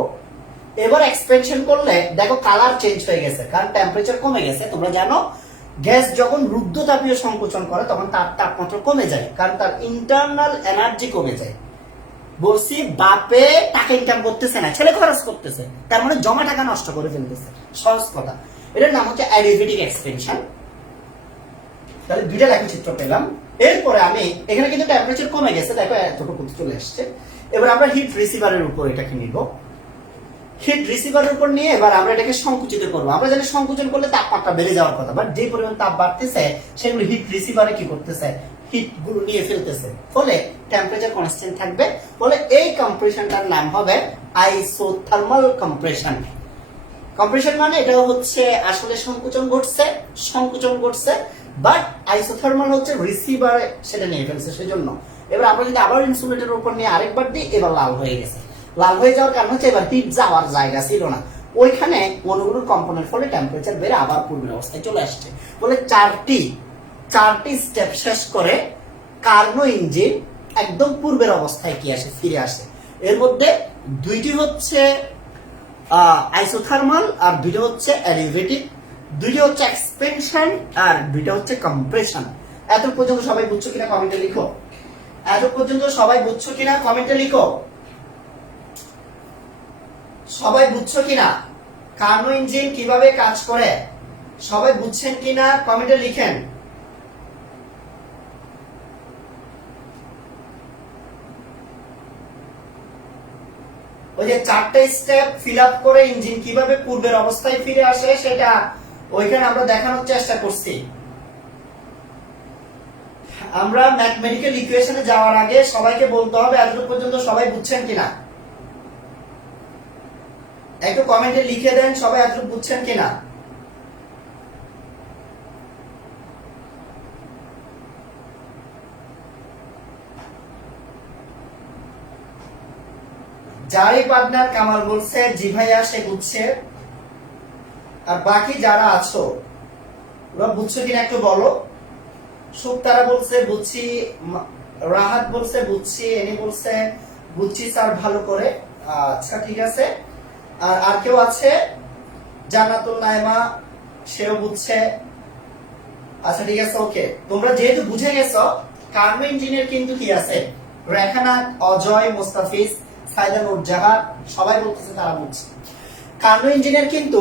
এবার এক্সপেনশন করলে দেখো কালার চেঞ্জ হয়ে গেছে, কারণ টেম্পারেচার কমে গেছে। তোমরা জানো গ্যাস যখন রুদ্ধতাপীয় সংকোচন করে তখন তার তাপমাত্রা কমে যায়, কারণ তার ইন্টারনাল এনার্জি কমে যায়। বলছি বাপে টাকা ইনকাম করতেছে না, ছেলে খরচ করতেছে, তার মানে জমা টাকা নষ্ট করে ফেলতেছে, সহজ কথা। এটার নাম হচ্ছে অ্যাডিয়াবেটিক এক্সপেনশন। তাহলে দুইটা লেখচিত্র পেলাম। এরপরে আমি এখানে কিন্তু টেম্পারেচার কমে গেছে, দেখো এতটুকু চলে আসছে। এবার আমরা হিট রিসিভারের উপর এটাকে নিব। হিট রিসিভারের উপর নিয়ে এবার আমরা এটাকে সংকুচিত করবো। আমরা জানি সংকুচন করলে তাপমাত্রা বেড়ে যাওয়ার কথা, বাট যে পরিমাণ তাপ বাড়তেছে সেগুলো হিট রিসিভারে কি করতেছে? হিট গুলো নিয়ে ফেলতেছে, ফলে টেম্পারেচার কনস্ট্যান্ট থাকবে। ফলে এই কম্প্রেশনটার নাম হবে আইসোথার্মাল কম্প্রেশন। কম্প্রেশন মানে এটা হচ্ছে আসলে সংকুচন ঘটছে, বাট আইসোথার্মাল হচ্ছে রিসিভারে সেটা নিয়ে ফেলছে, সেজন্য। এবার আমরা যদি আবার ইনসুলেটরের উপর নিয়ে আরেকবার দিই, এবার লাল হয়ে গেছে। লাল হয়ে যাওয়ার কারণ হচ্ছে এবার হিট যাওয়ার জায়গা ছিল না, ওইখানে অনুগুলোর কম্পনের ফলে টেম্পারেচার বেড়ে আবার পূর্বের অবস্থায় চলে আসছে। বলে চারটি স্টেপ শেষ করে কার্নো ইঞ্জিন একদম পূর্বের অবস্থায় কি আসে, ফিরে আসে। এর মধ্যে দুইটি হচ্ছে আইসোথার্মাল আর দুইটা হচ্ছে অ্যাডিয়াবেটিক, দুইটা হচ্ছে এক্সপেনশন আর দুইটা হচ্ছে কম্প্রেশন। এত পর্যন্ত সবাই বুঝছো কিনা কমেন্টে লিখো। এত পর্যন্ত সবাই বুঝছো কিনা কমেন্টে লিখো। সবাই বুঝছো কিনা কার্নো ইঞ্জিন কিভাবে কাজ করে? সবাই বুঝছেন কিনা কমেন্টে লিখেন। ওই যে চারটে স্টেপ ফিল আপ করে ইঞ্জিন কিভাবে পূর্বের অবস্থায় ফিরে আসে সেটা ওইখানে আমরা দেখানোর চেষ্টা করছি। আমরা ম্যাথমেটিক্যাল ইকুয়েশনে যাওয়ার আগে সবাইকে বলতে হবে এতটুকু পর্যন্ত সবাই বুঝছেন কিনা। একটু কমেন্টে লিখে দেন সবাই এতটুকু বুঝছেন কিনা। যারই পার্টনার কামাল বলছে জি ভাইয়া সে বুঝছে, আর বাকি যারা আছো ওরা বুঝছো কিনা একটু বলো। সুক্তারা বলছে বুঝছি, রাহাত বলছে বুঝছি, এনি বলছে বুঝছি স্যার ভালো করে। আচ্ছা ঠিক আছে। আর কেউ আছে? জান্নাতুল নাইমা সেও বুঝছে। আচ্ছা ঠিক আছে, ওকে। তোমরা যেহেতু বুঝে গেছো কার্নো ইঞ্জিনের কিন্তু কি আছে, রেখানা, অজয়, মোস্তাফিজ, সাইদা নুরজাহান সবাই বলতেছে তারা বুঝছে। কার্নো ইঞ্জিনের কিন্তু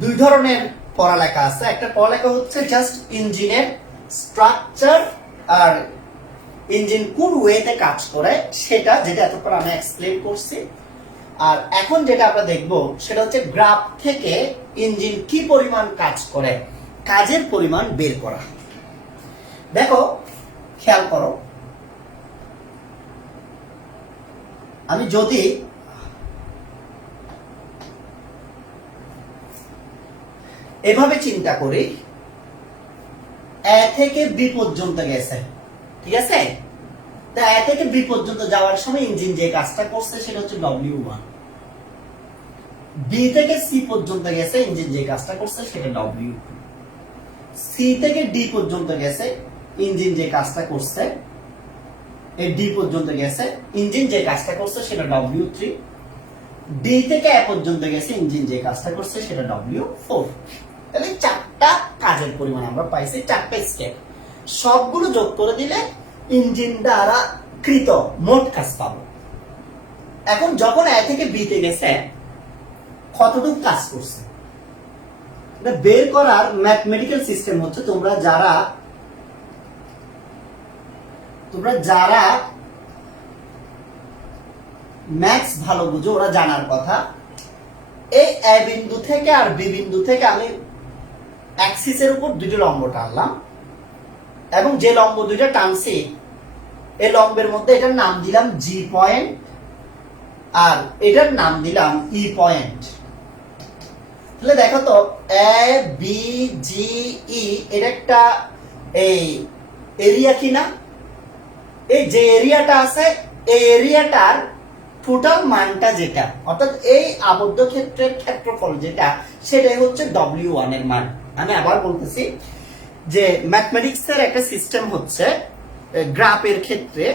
দুই ধরনের পড়ালেখা আছে। একটা পড়ালেখা হচ্ছে জাস্ট ইঞ্জিনের স্ট্রাকচার আর ইঞ্জিন কোন ওয়েতে কাজ করে সেটা, যেটা এতক্ষণ আমি এক্সপ্লেন করছি। আর এখন যেটা আমরা দেখব সেটা হচ্ছে গ্রাফ থেকে ইঞ্জিন কি পরিমাণ কাজ করে, কাজের পরিমাণ বের করা। দেখো খেয়াল করো, আমি যদি এভাবে চিন্তা করি, এ থেকে বি পর্যন্ত গেছে, ঠিক আছে? তা এ থেকে বি পর্যন্ত যাওয়ার সময় ইঞ্জিন যে কাজটা করছে সেটা হচ্ছে W1। বি থেকে সি পর্যন্ত গেছে, ইঞ্জিন যে কাজটা করছে সেটা W2। সি থেকে ডি পর্যন্ত গেছে, ইঞ্জিন যে কাজটা করছে, এই ডি পর্যন্ত গেছে, ইঞ্জিন যে কাজটা করছে সেটা W3। ডি থেকে এ পর্যন্ত গেছে, ইঞ্জিন যে কাজটা করছে সেটা W4। তাহলে চারটা কাজের পরিমাণ আমরা পাইছি, চারটা স্টেপ। সবগুলো যোগ করে দিলে ইঞ্জিন দ্বারা কৃত মোট কাজ পাবো। এখন যখন এ থেকে বি তে গেছে কতটুকু কাজ করছে এটা বের করার ম্যাথমেটিক্যাল সিস্টেম হচ্ছে, তোমরা যারা ম্যাথস ভালো বুঝো ওরা জানার কথা। এই এ বিন্দু থেকে আর বি বিন্দু থেকে আমি অ্যাক্সিসের উপর দুটো লম্ব টানলাম, এবং যে লম্ব দুইটা টানছি এই লম্বের মধ্যে এটার নাম দিলাম জি পয়েন্ট, আর এটার নাম দিলাম ই পয়েন্ট। তাহলে দেখো তো এ বি জি ই এটা একটা এই এরিয়া কিনা, এই যে এরিয়াটা আছে এই এরিয়াটার টোটাল মানটা যেটা, অর্থাৎ এই আবদ্ধ ক্ষেত্রের ক্ষেত্রফল যেটা, সেটাই হচ্ছে W1 এর মান। আমি আবার বলতেছি যে ম্যাথমেটিক্সের একটা সিস্টেম হচ্ছে গ্রাফের ক্ষেত্রে,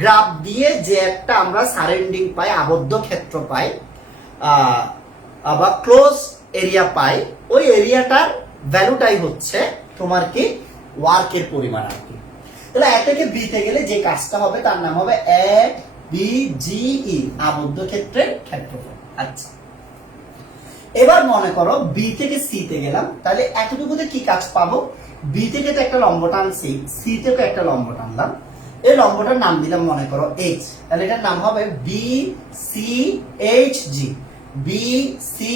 গ্রাফ দিয়ে যে একটা আমরা সারাউন্ডিং পাই, আবদ্ধ ক্ষেত্র পাই বা ক্লোজ এরিয়া পাই, ওই এরিয়াটার ভ্যালুটাই হচ্ছে তোমার কি ওয়ার্কের পরিমাণ আর কি। তাহলে এ থেকে বি তে গেলে যে কাজটা হবে তার নাম হবে এ বি জি ই, আবদ্ধ ক্ষেত্রের ক্ষেত্রফল। আচ্ছা, এবার মনে করো বি থেকে সি তে গেলাম, তাহলে এতটুকুতে কি কাজ পাবো? বি থেকে তো একটা লম্ব টানছি, সি থেকে একটা লম্ব টানলাম, এই লম্বটার নাম দিলাম মনে করো এইচ, তাহলে এটার নাম হবে B C H G. B C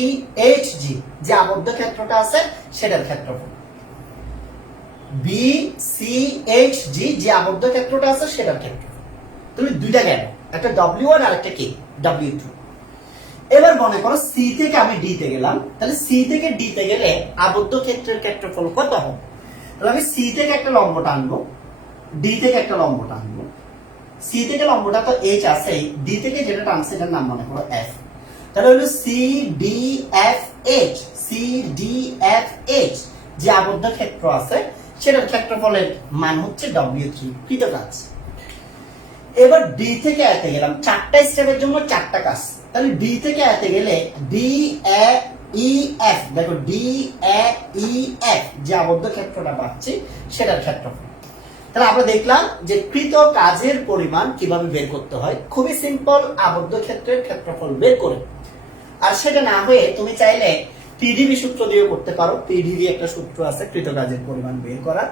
H G যে আবদ্ধ ক্ষেত্রটা আছে সেটার ক্ষেত্রফল। বি সি এইচ জি যে আবদ্ধ ক্ষেত্রটা আছে সেটার ক্ষেত্রফল। তুমি দুইটা গেল, একটা W1 আর একটা কি W2। এবার মনে করো সি থেকে আমি ডি তে গেলাম, তাহলে সি থেকে ডি তে গেলে আবদ্ধ ক্ষেত্রের ক্ষেত্রফল কত হবে? তাহলে আমি সি থেকে একটা লম্ব টানবো, ডি থেকে একটা লম্ব টানবো। সি থেকে লম্বটা তো এইচ আছে, ডি থেকে যেটা টানছে এটার নাম মনে করো এফ। তাহলে হলো C D F H, C D F H যে আবদ্ধ ক্ষেত্র আছে সেটার ক্ষেত্রফলের মান হচ্ছে W3। কৃত কাজ। এবার ডি থেকে এতে গেলাম, চারটা স্টেপের জন্য চারটা কাজ। তাহলে ডি থেকে এতে গেলে ডি এ ই এফ, দেখো ডি এ ই এফ যে আবদ্ধ ক্ষেত্রটা পাচ্ছি সেটার ক্ষেত্রফল। তাহলে আমরা দেখলাম যে কৃত কাজের পরিমাণ কিভাবে বের করতে হয়, খুবই সিম্পল, আবদ্ধ ক্ষেত্রের ক্ষেত্রফল বের করে। আর সেটা না হয়ে তুমি চাইলে পিডিবি সূত্র দিয়ে করতে পারো। পিডিবি একটা সূত্র আছে কৃত কাজের পরিমাণ বের করার,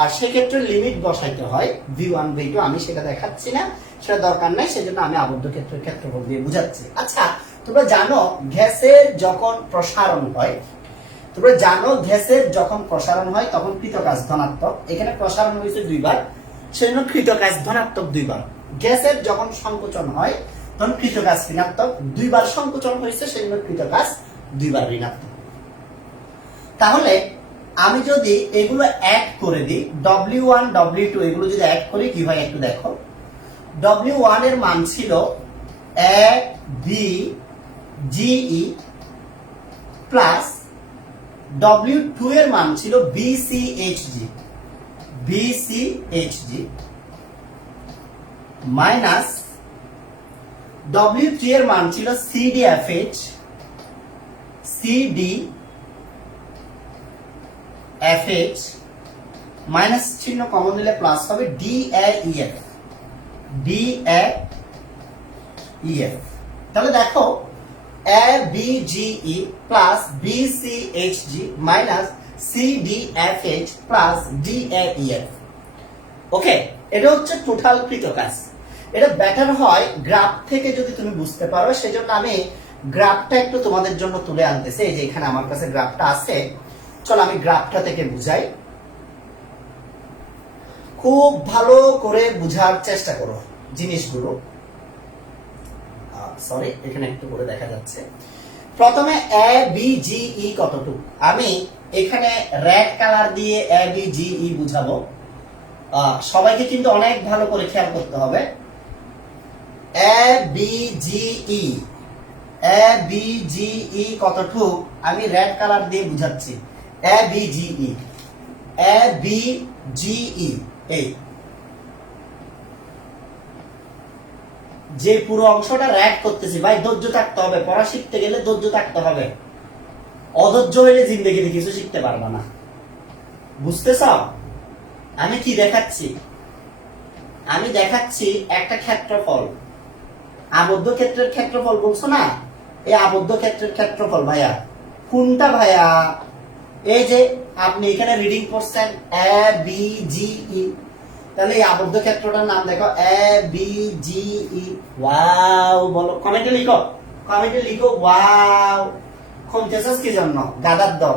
আর সেক্ষেত্রে লিমিট বসাইতে হয় V1 V2, আমি সেটা দেখাচ্ছি না, সেটা দরকার নাই, সেজন্য আমি আবদ্ধ ক্ষেত্রের ক্ষেত্রফল দিয়ে বুঝাচ্ছি। আচ্ছা, তোমরা জানো গ্যাসের যখন প্রসারণ হয়, তোমরা জানো গ্যাসের যখন প্রসারণ হয় তখন কৃত কাজ ধনাত্মক। এখানে প্রসারণ হয়েছে দুইবার, সেজন্য কৃত কাজ ধনাত্মক দুইবার। গ্যাসের যখন সংকোচন হয় তখন কৃত কাজ ঋণাত্মক, দুইবার সংকোচন হয়েছে সেজন্য কৃত কাজ দুইবার ঋণাত্মক। তাহলে আমি যদি এগুলো অ্যাড করে দিই, W1 W2 এগুলো যদি অ্যাড করি কি হয় একটু দেখো। W1 এর মান ছিল A B G E plus W2 এর মান ছিল B C H G minus W3 এর মান ছিল সিডি এফএইচ মাইনাস চিহ্ন কমন নিলে প্লাস হবে DAEF। তাহলে দেখো ABGE plus BCHG minus CDFH plus DAEF। Okay, এটা হচ্ছে টোটাল কৃত কাজ। এটা বেটার হয় গ্রাফ থেকে যদি তুমি বুঝতে পারো, সেজন্য আমি গ্রাফটা একটু তোমাদের জন্য তুলে আনতেছি। এই যে এখানে আমার কাছে গ্রাফটা আছে, চলো আমি গ্রাফটা থেকে বুঝাই। খুব ভালো করে বুঝার চেষ্টা করো জিনিসগুলো। সরি, এখানে একটু করে দেখা যাচ্ছে। প্রথমে ABGE কতটুকু, আমি এখানে রেড কালার দিয়ে ABGE বুঝাবো। সবাইকে কিন্তু অনেক ভালো করে খেয়াল করতে হবে। ABGE কতটুকু আমি রেড কালার দিয়ে বুঝাচ্ছি। ABGE এই যে পুরো অংশটা রেড করতেছি, ভাই ধৈর্য থাকতে হবে, পড়া শিখতে গেলে ধৈর্য থাকতে হবে। অধৈর্য হইলে জিন্দেগিতে কিছু শিখতে পারবে না, বুঝতেছ? আমি কি দেখাচ্ছি? আমি দেখাচ্ছি একটা ক্ষেত্রফল, আবদ্ধ ক্ষেত্রের ক্ষেত্রফল বলছো না, এই আবদ্ধ ক্ষেত্রের ক্ষেত্রফল ভাইয়া কোনটা ভাইয়া? এই যে আপনি এখানে রিডিং করছেন ABGE, তাহলে এই আবদ্ধ ক্ষেত্রটার নাম দেখো ABGE। ওয়াও বলো, কমেন্টে লিখো ওয়াও। খুঁজতেছস কি জন্য? গাদার দল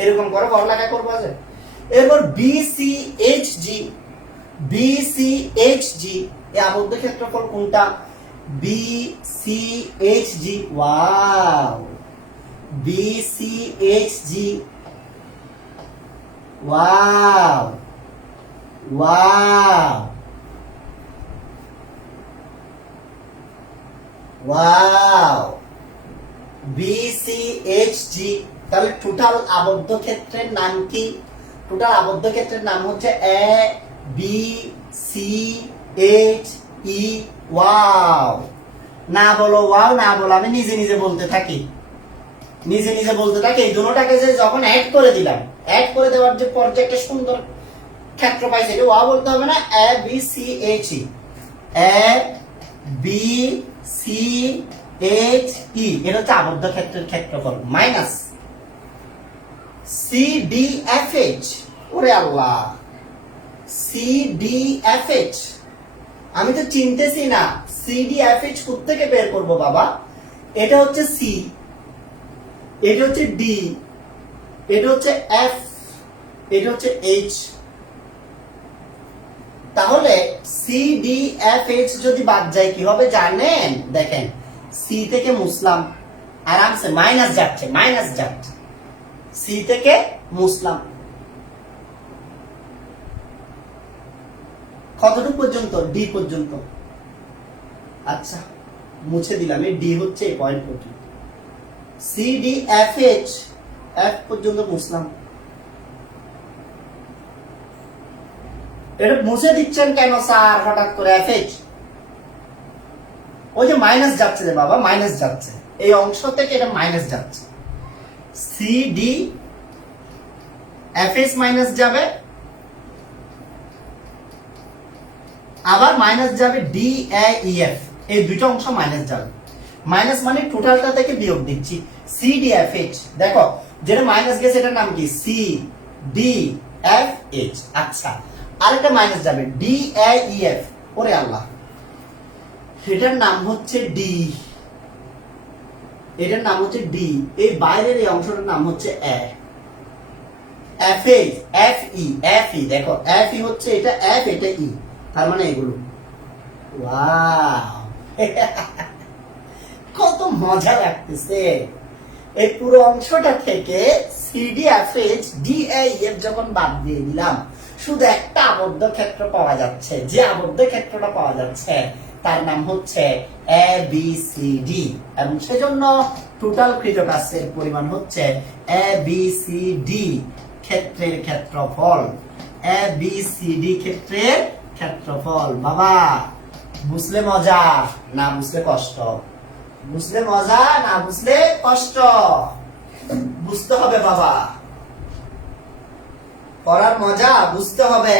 এরকম করে পড়ালেখা করবো। এরপর BCHG এই আবদ্ধ ক্ষেত্রফল কোনটা? BCHG, wow, BCHG, wow, wow, wow, BCHG। তাহলে টোটাল আবদ্ধ ক্ষেত্রের নাম কি? টোটাল আবদ্ধ ক্ষেত্রের নাম হচ্ছে A B C H E, wow. না বলো ওয়াও, না বলো, আমি নিজে নিজে বলতে থাকি, নিজে নিজে বলতে থাকি। এই দুটোটাকে যে যখন অ্যাড করে দিলাম, অ্যাড করে দেওয়ার যে পর্যায়ে একটা সুন্দর ক্ষেত্র পাইছে, এটা ওয়াও বলতে হবে না, এ বি সি এইচ ই, এ বি সি এইচ ই, এটা হচ্ছে আবদ্ধ ক্ষেত্রের ক্ষেত্রফল, মাইনাস CDFH, ওরে আল্লাহ, CDFH আমি তো চিনতেছি না, CDFH কোত্থেকে বের করব বাবা? এটা হচ্ছে C, এটা হচ্ছে D, এটা হচ্ছে F, এটা হচ্ছে H। তাহলে CDFH যদি বাদ যায় কি হবে জানেন? দেখেন, C থেকে মুসলাম, আরামসে মাইনাস যাচ্ছে, মাইনাস যাচ্ছে, C থেকে মুসলাম। কতটুকু পর্যন্ত? D পর্যন্ত। আচ্ছা, মুছে দিলাম, এই D হচ্ছে এই পয়েন্ট পর্যন্ত। CDFH, F পর্যন্ত মুসলাম। এটা মুছে দিচ্ছেন কেন স্যার হঠাৎ করে FH? ওই যে মাইনাস যাচ্ছে রে বাবা, মাইনাস যাচ্ছে, এই অংশ থেকে এটা মাইনাস যাচ্ছে। CDFH মাইনাস যাবে, আবার মাইনাস যাবে DAEF, এই দুটো অংশ মাইনাস যাবে। মাইনাস মানে টোটালটা থেকে বিয়োগ দিচ্ছি। CDFH, দেখো যেটা মাইনাস গেছে এটার নাম কি? CDFH। আচ্ছা, আরেকটা মাইনাস যাবে DAEF, ওরে আল্লাহ, এটার নাম হচ্ছে D, এটার নাম হচ্ছে D, এই বাইরের এই অংশটার নাম হচ্ছে A। FE, দেখো FE হচ্ছে এটা F, এটা E, তার মানে এগুলো। ওয়াও, কত মজা লাগতেছে। এই পুরো অংশটা থেকে CDFH DAEF যখন বাদ দিয়ে দিলাম, শুধু একটা আবদ্ধ ক্ষেত্র পাওয়া যাচ্ছে। যে আবদ্ধ ক্ষেত্রটা পাওয়া যাচ্ছে তার নাম হচ্ছে ABCD, এবং সেজন্য টোটাল কৃতকার্যের পরিমাণ হচ্ছে ABCD ক্ষেত্রের ক্ষেত্রফল। ABCD ক্ষেত্রের ক্ষেত্রফল। বাবা বুঝলে মজা, না বুঝলে কষ্ট? বুঝলে মজা, না বুঝলে কষ্ট? বুঝতে হবে বাবা, পড়ার মজা বুঝতে হবে।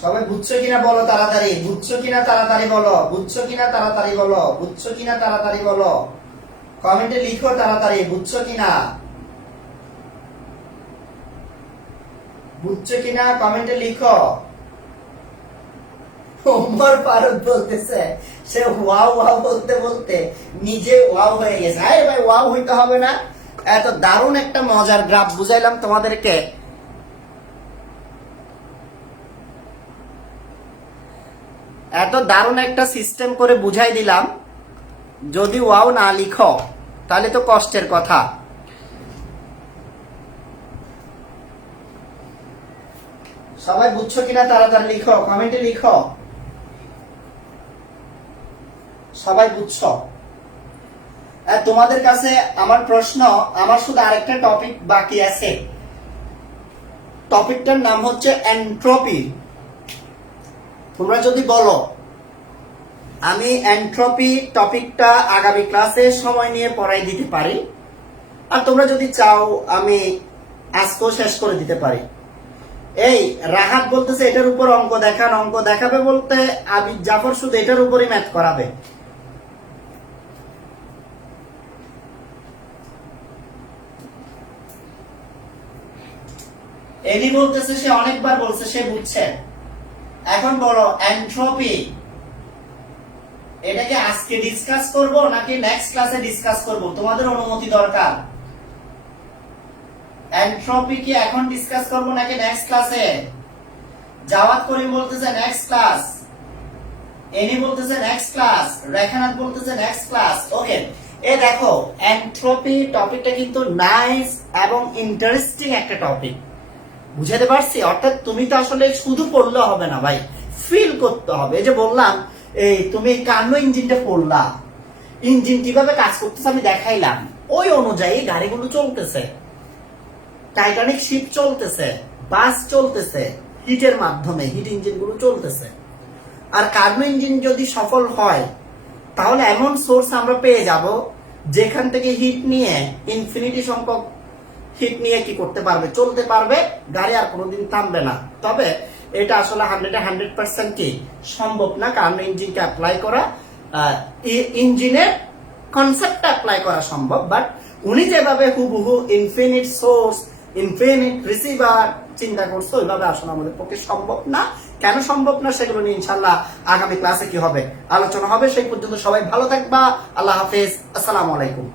সবাই বুঝছো কিনা বলো তাড়াতাড়ি, বুঝছো কিনা তাড়াতাড়ি বলো, বুঝছো কিনা তাড়াতাড়ি বলো, বুঝছো কিনা তাড়াতাড়ি বলো, কমেন্টে লিখো তাড়াতাড়ি, বুঝছো কিনা, বুঝছো কিনা কমেন্টে লিখো। ওমর ফারুক বলতেছে সে ওয়াও ওয়াও বলতে বলতে নিজে ওয়াও হয়ে গেছে। আরে ভাই, ওয়াও হইতে হবে না, এত দারুণ একটা মজার গ্রাফ বুঝাইলাম তোমাদেরকে। এত দারুণ একটা সিস্টেম করে বুঝাই দিলাম, যদি ওয়াও না লিখো তাহলে তো কষ্টের কথা। সবাই বুঝছো কিনা তাড়াতাড়ি লিখো, কমেন্টে লিখো সবাই বুঝছো। তোমাদের কাছে আমার প্রশ্ন, আমার শুধু আরেকটা টপিক বাকি আছে, টপিকটার নাম হচ্ছে এন্ট্রপি। তোমরা যদি বলো আমি এন্ট্রপি টপিকটা আগামী ক্লাসে সময় নিয়ে পড়াই দিতে পারি, আর তোমরা যদি চাও আমি আজকেও শেষ করে দিতে পারি। এই রাহাত বলতেছে এটার উপর অঙ্ক দেখান, অঙ্ক দেখাবে বলতে আবিদ জাফর শুধু এটার উপরই ম্যাথ করাবে। এলি বলতেছে সে অনেকবার বলছে, সে বুঝছে। এখন বলো এন্ট্রপি এটাকে আজকে ডিসকাস করব নাকি নেক্সট ক্লাসে ডিসকাস করব? তোমাদের অনুমতি দরকার। এনট্রপি কি এখন ডিসকাস করব নাকি নেক্সট ক্লাসে? জাওয়াত করিম বলতেছে নেক্সট ক্লাস, এনি বলতেছে নেক্সট ক্লাস, রেখানাথ বলতেছে নেক্সট ক্লাস। ওকে, এ দেখো এনট্রপি টপিকটা কিন্তু নাইস এবং ইন্টারেস্টিং একটা টপিক, বুঝাতে পারছি? অর্থাৎ তুমি তো আসলে শুধু পড়লে হবে না ভাই, ফিল করতে হবে। এই যে বললাম, এই তুমি কার্নো ইঞ্জিনটা পড়লা, ইঞ্জিন কিভাবে কাজ করতেছে আমি দেখাইলাম, ওই অনুযায়ী গাড়িগুলো চলতেছে, টাইটানিক শিপ চলতেছে, বাস চলতেছে, হিটের মাধ্যমে হিট ইঞ্জিন গুলো চলতেছে। আর কার্নো ইঞ্জিন যদি সফল হয় তাহলে এমন সোর্স আমরা পেয়ে যাব যেখান থেকে হিট নিয়ে ইনফিনিটি সংখ্যক হিট নিয়ে কি করতে পারবে, চলতে পারবে, গাড়ি আর কোনোদিন থামবে না। তবে এটা আসলে 100% কি সম্ভব না কার্নো ইঞ্জিনকে অ্যাপ্লাই করা, ইঞ্জিনের কনসেপ্টটা অ্যাপ্লাই করা সম্ভব, বাট উনি যেভাবে হুবহু ইনফিনিট সোর্স, ইনফিনিট রিসিভার চিন্তা করছো, ওইভাবে আসলে আমাদের পক্ষে সম্ভব না। কেন সম্ভব না সেগুলো নিয়ে ইনশাল্লাহ আগামী ক্লাসে কি হবে আলোচনা হবে। সেই পর্যন্ত সবাই ভালো থাকবা। আল্লাহ হাফেজ, আসসালামু আলাইকুম।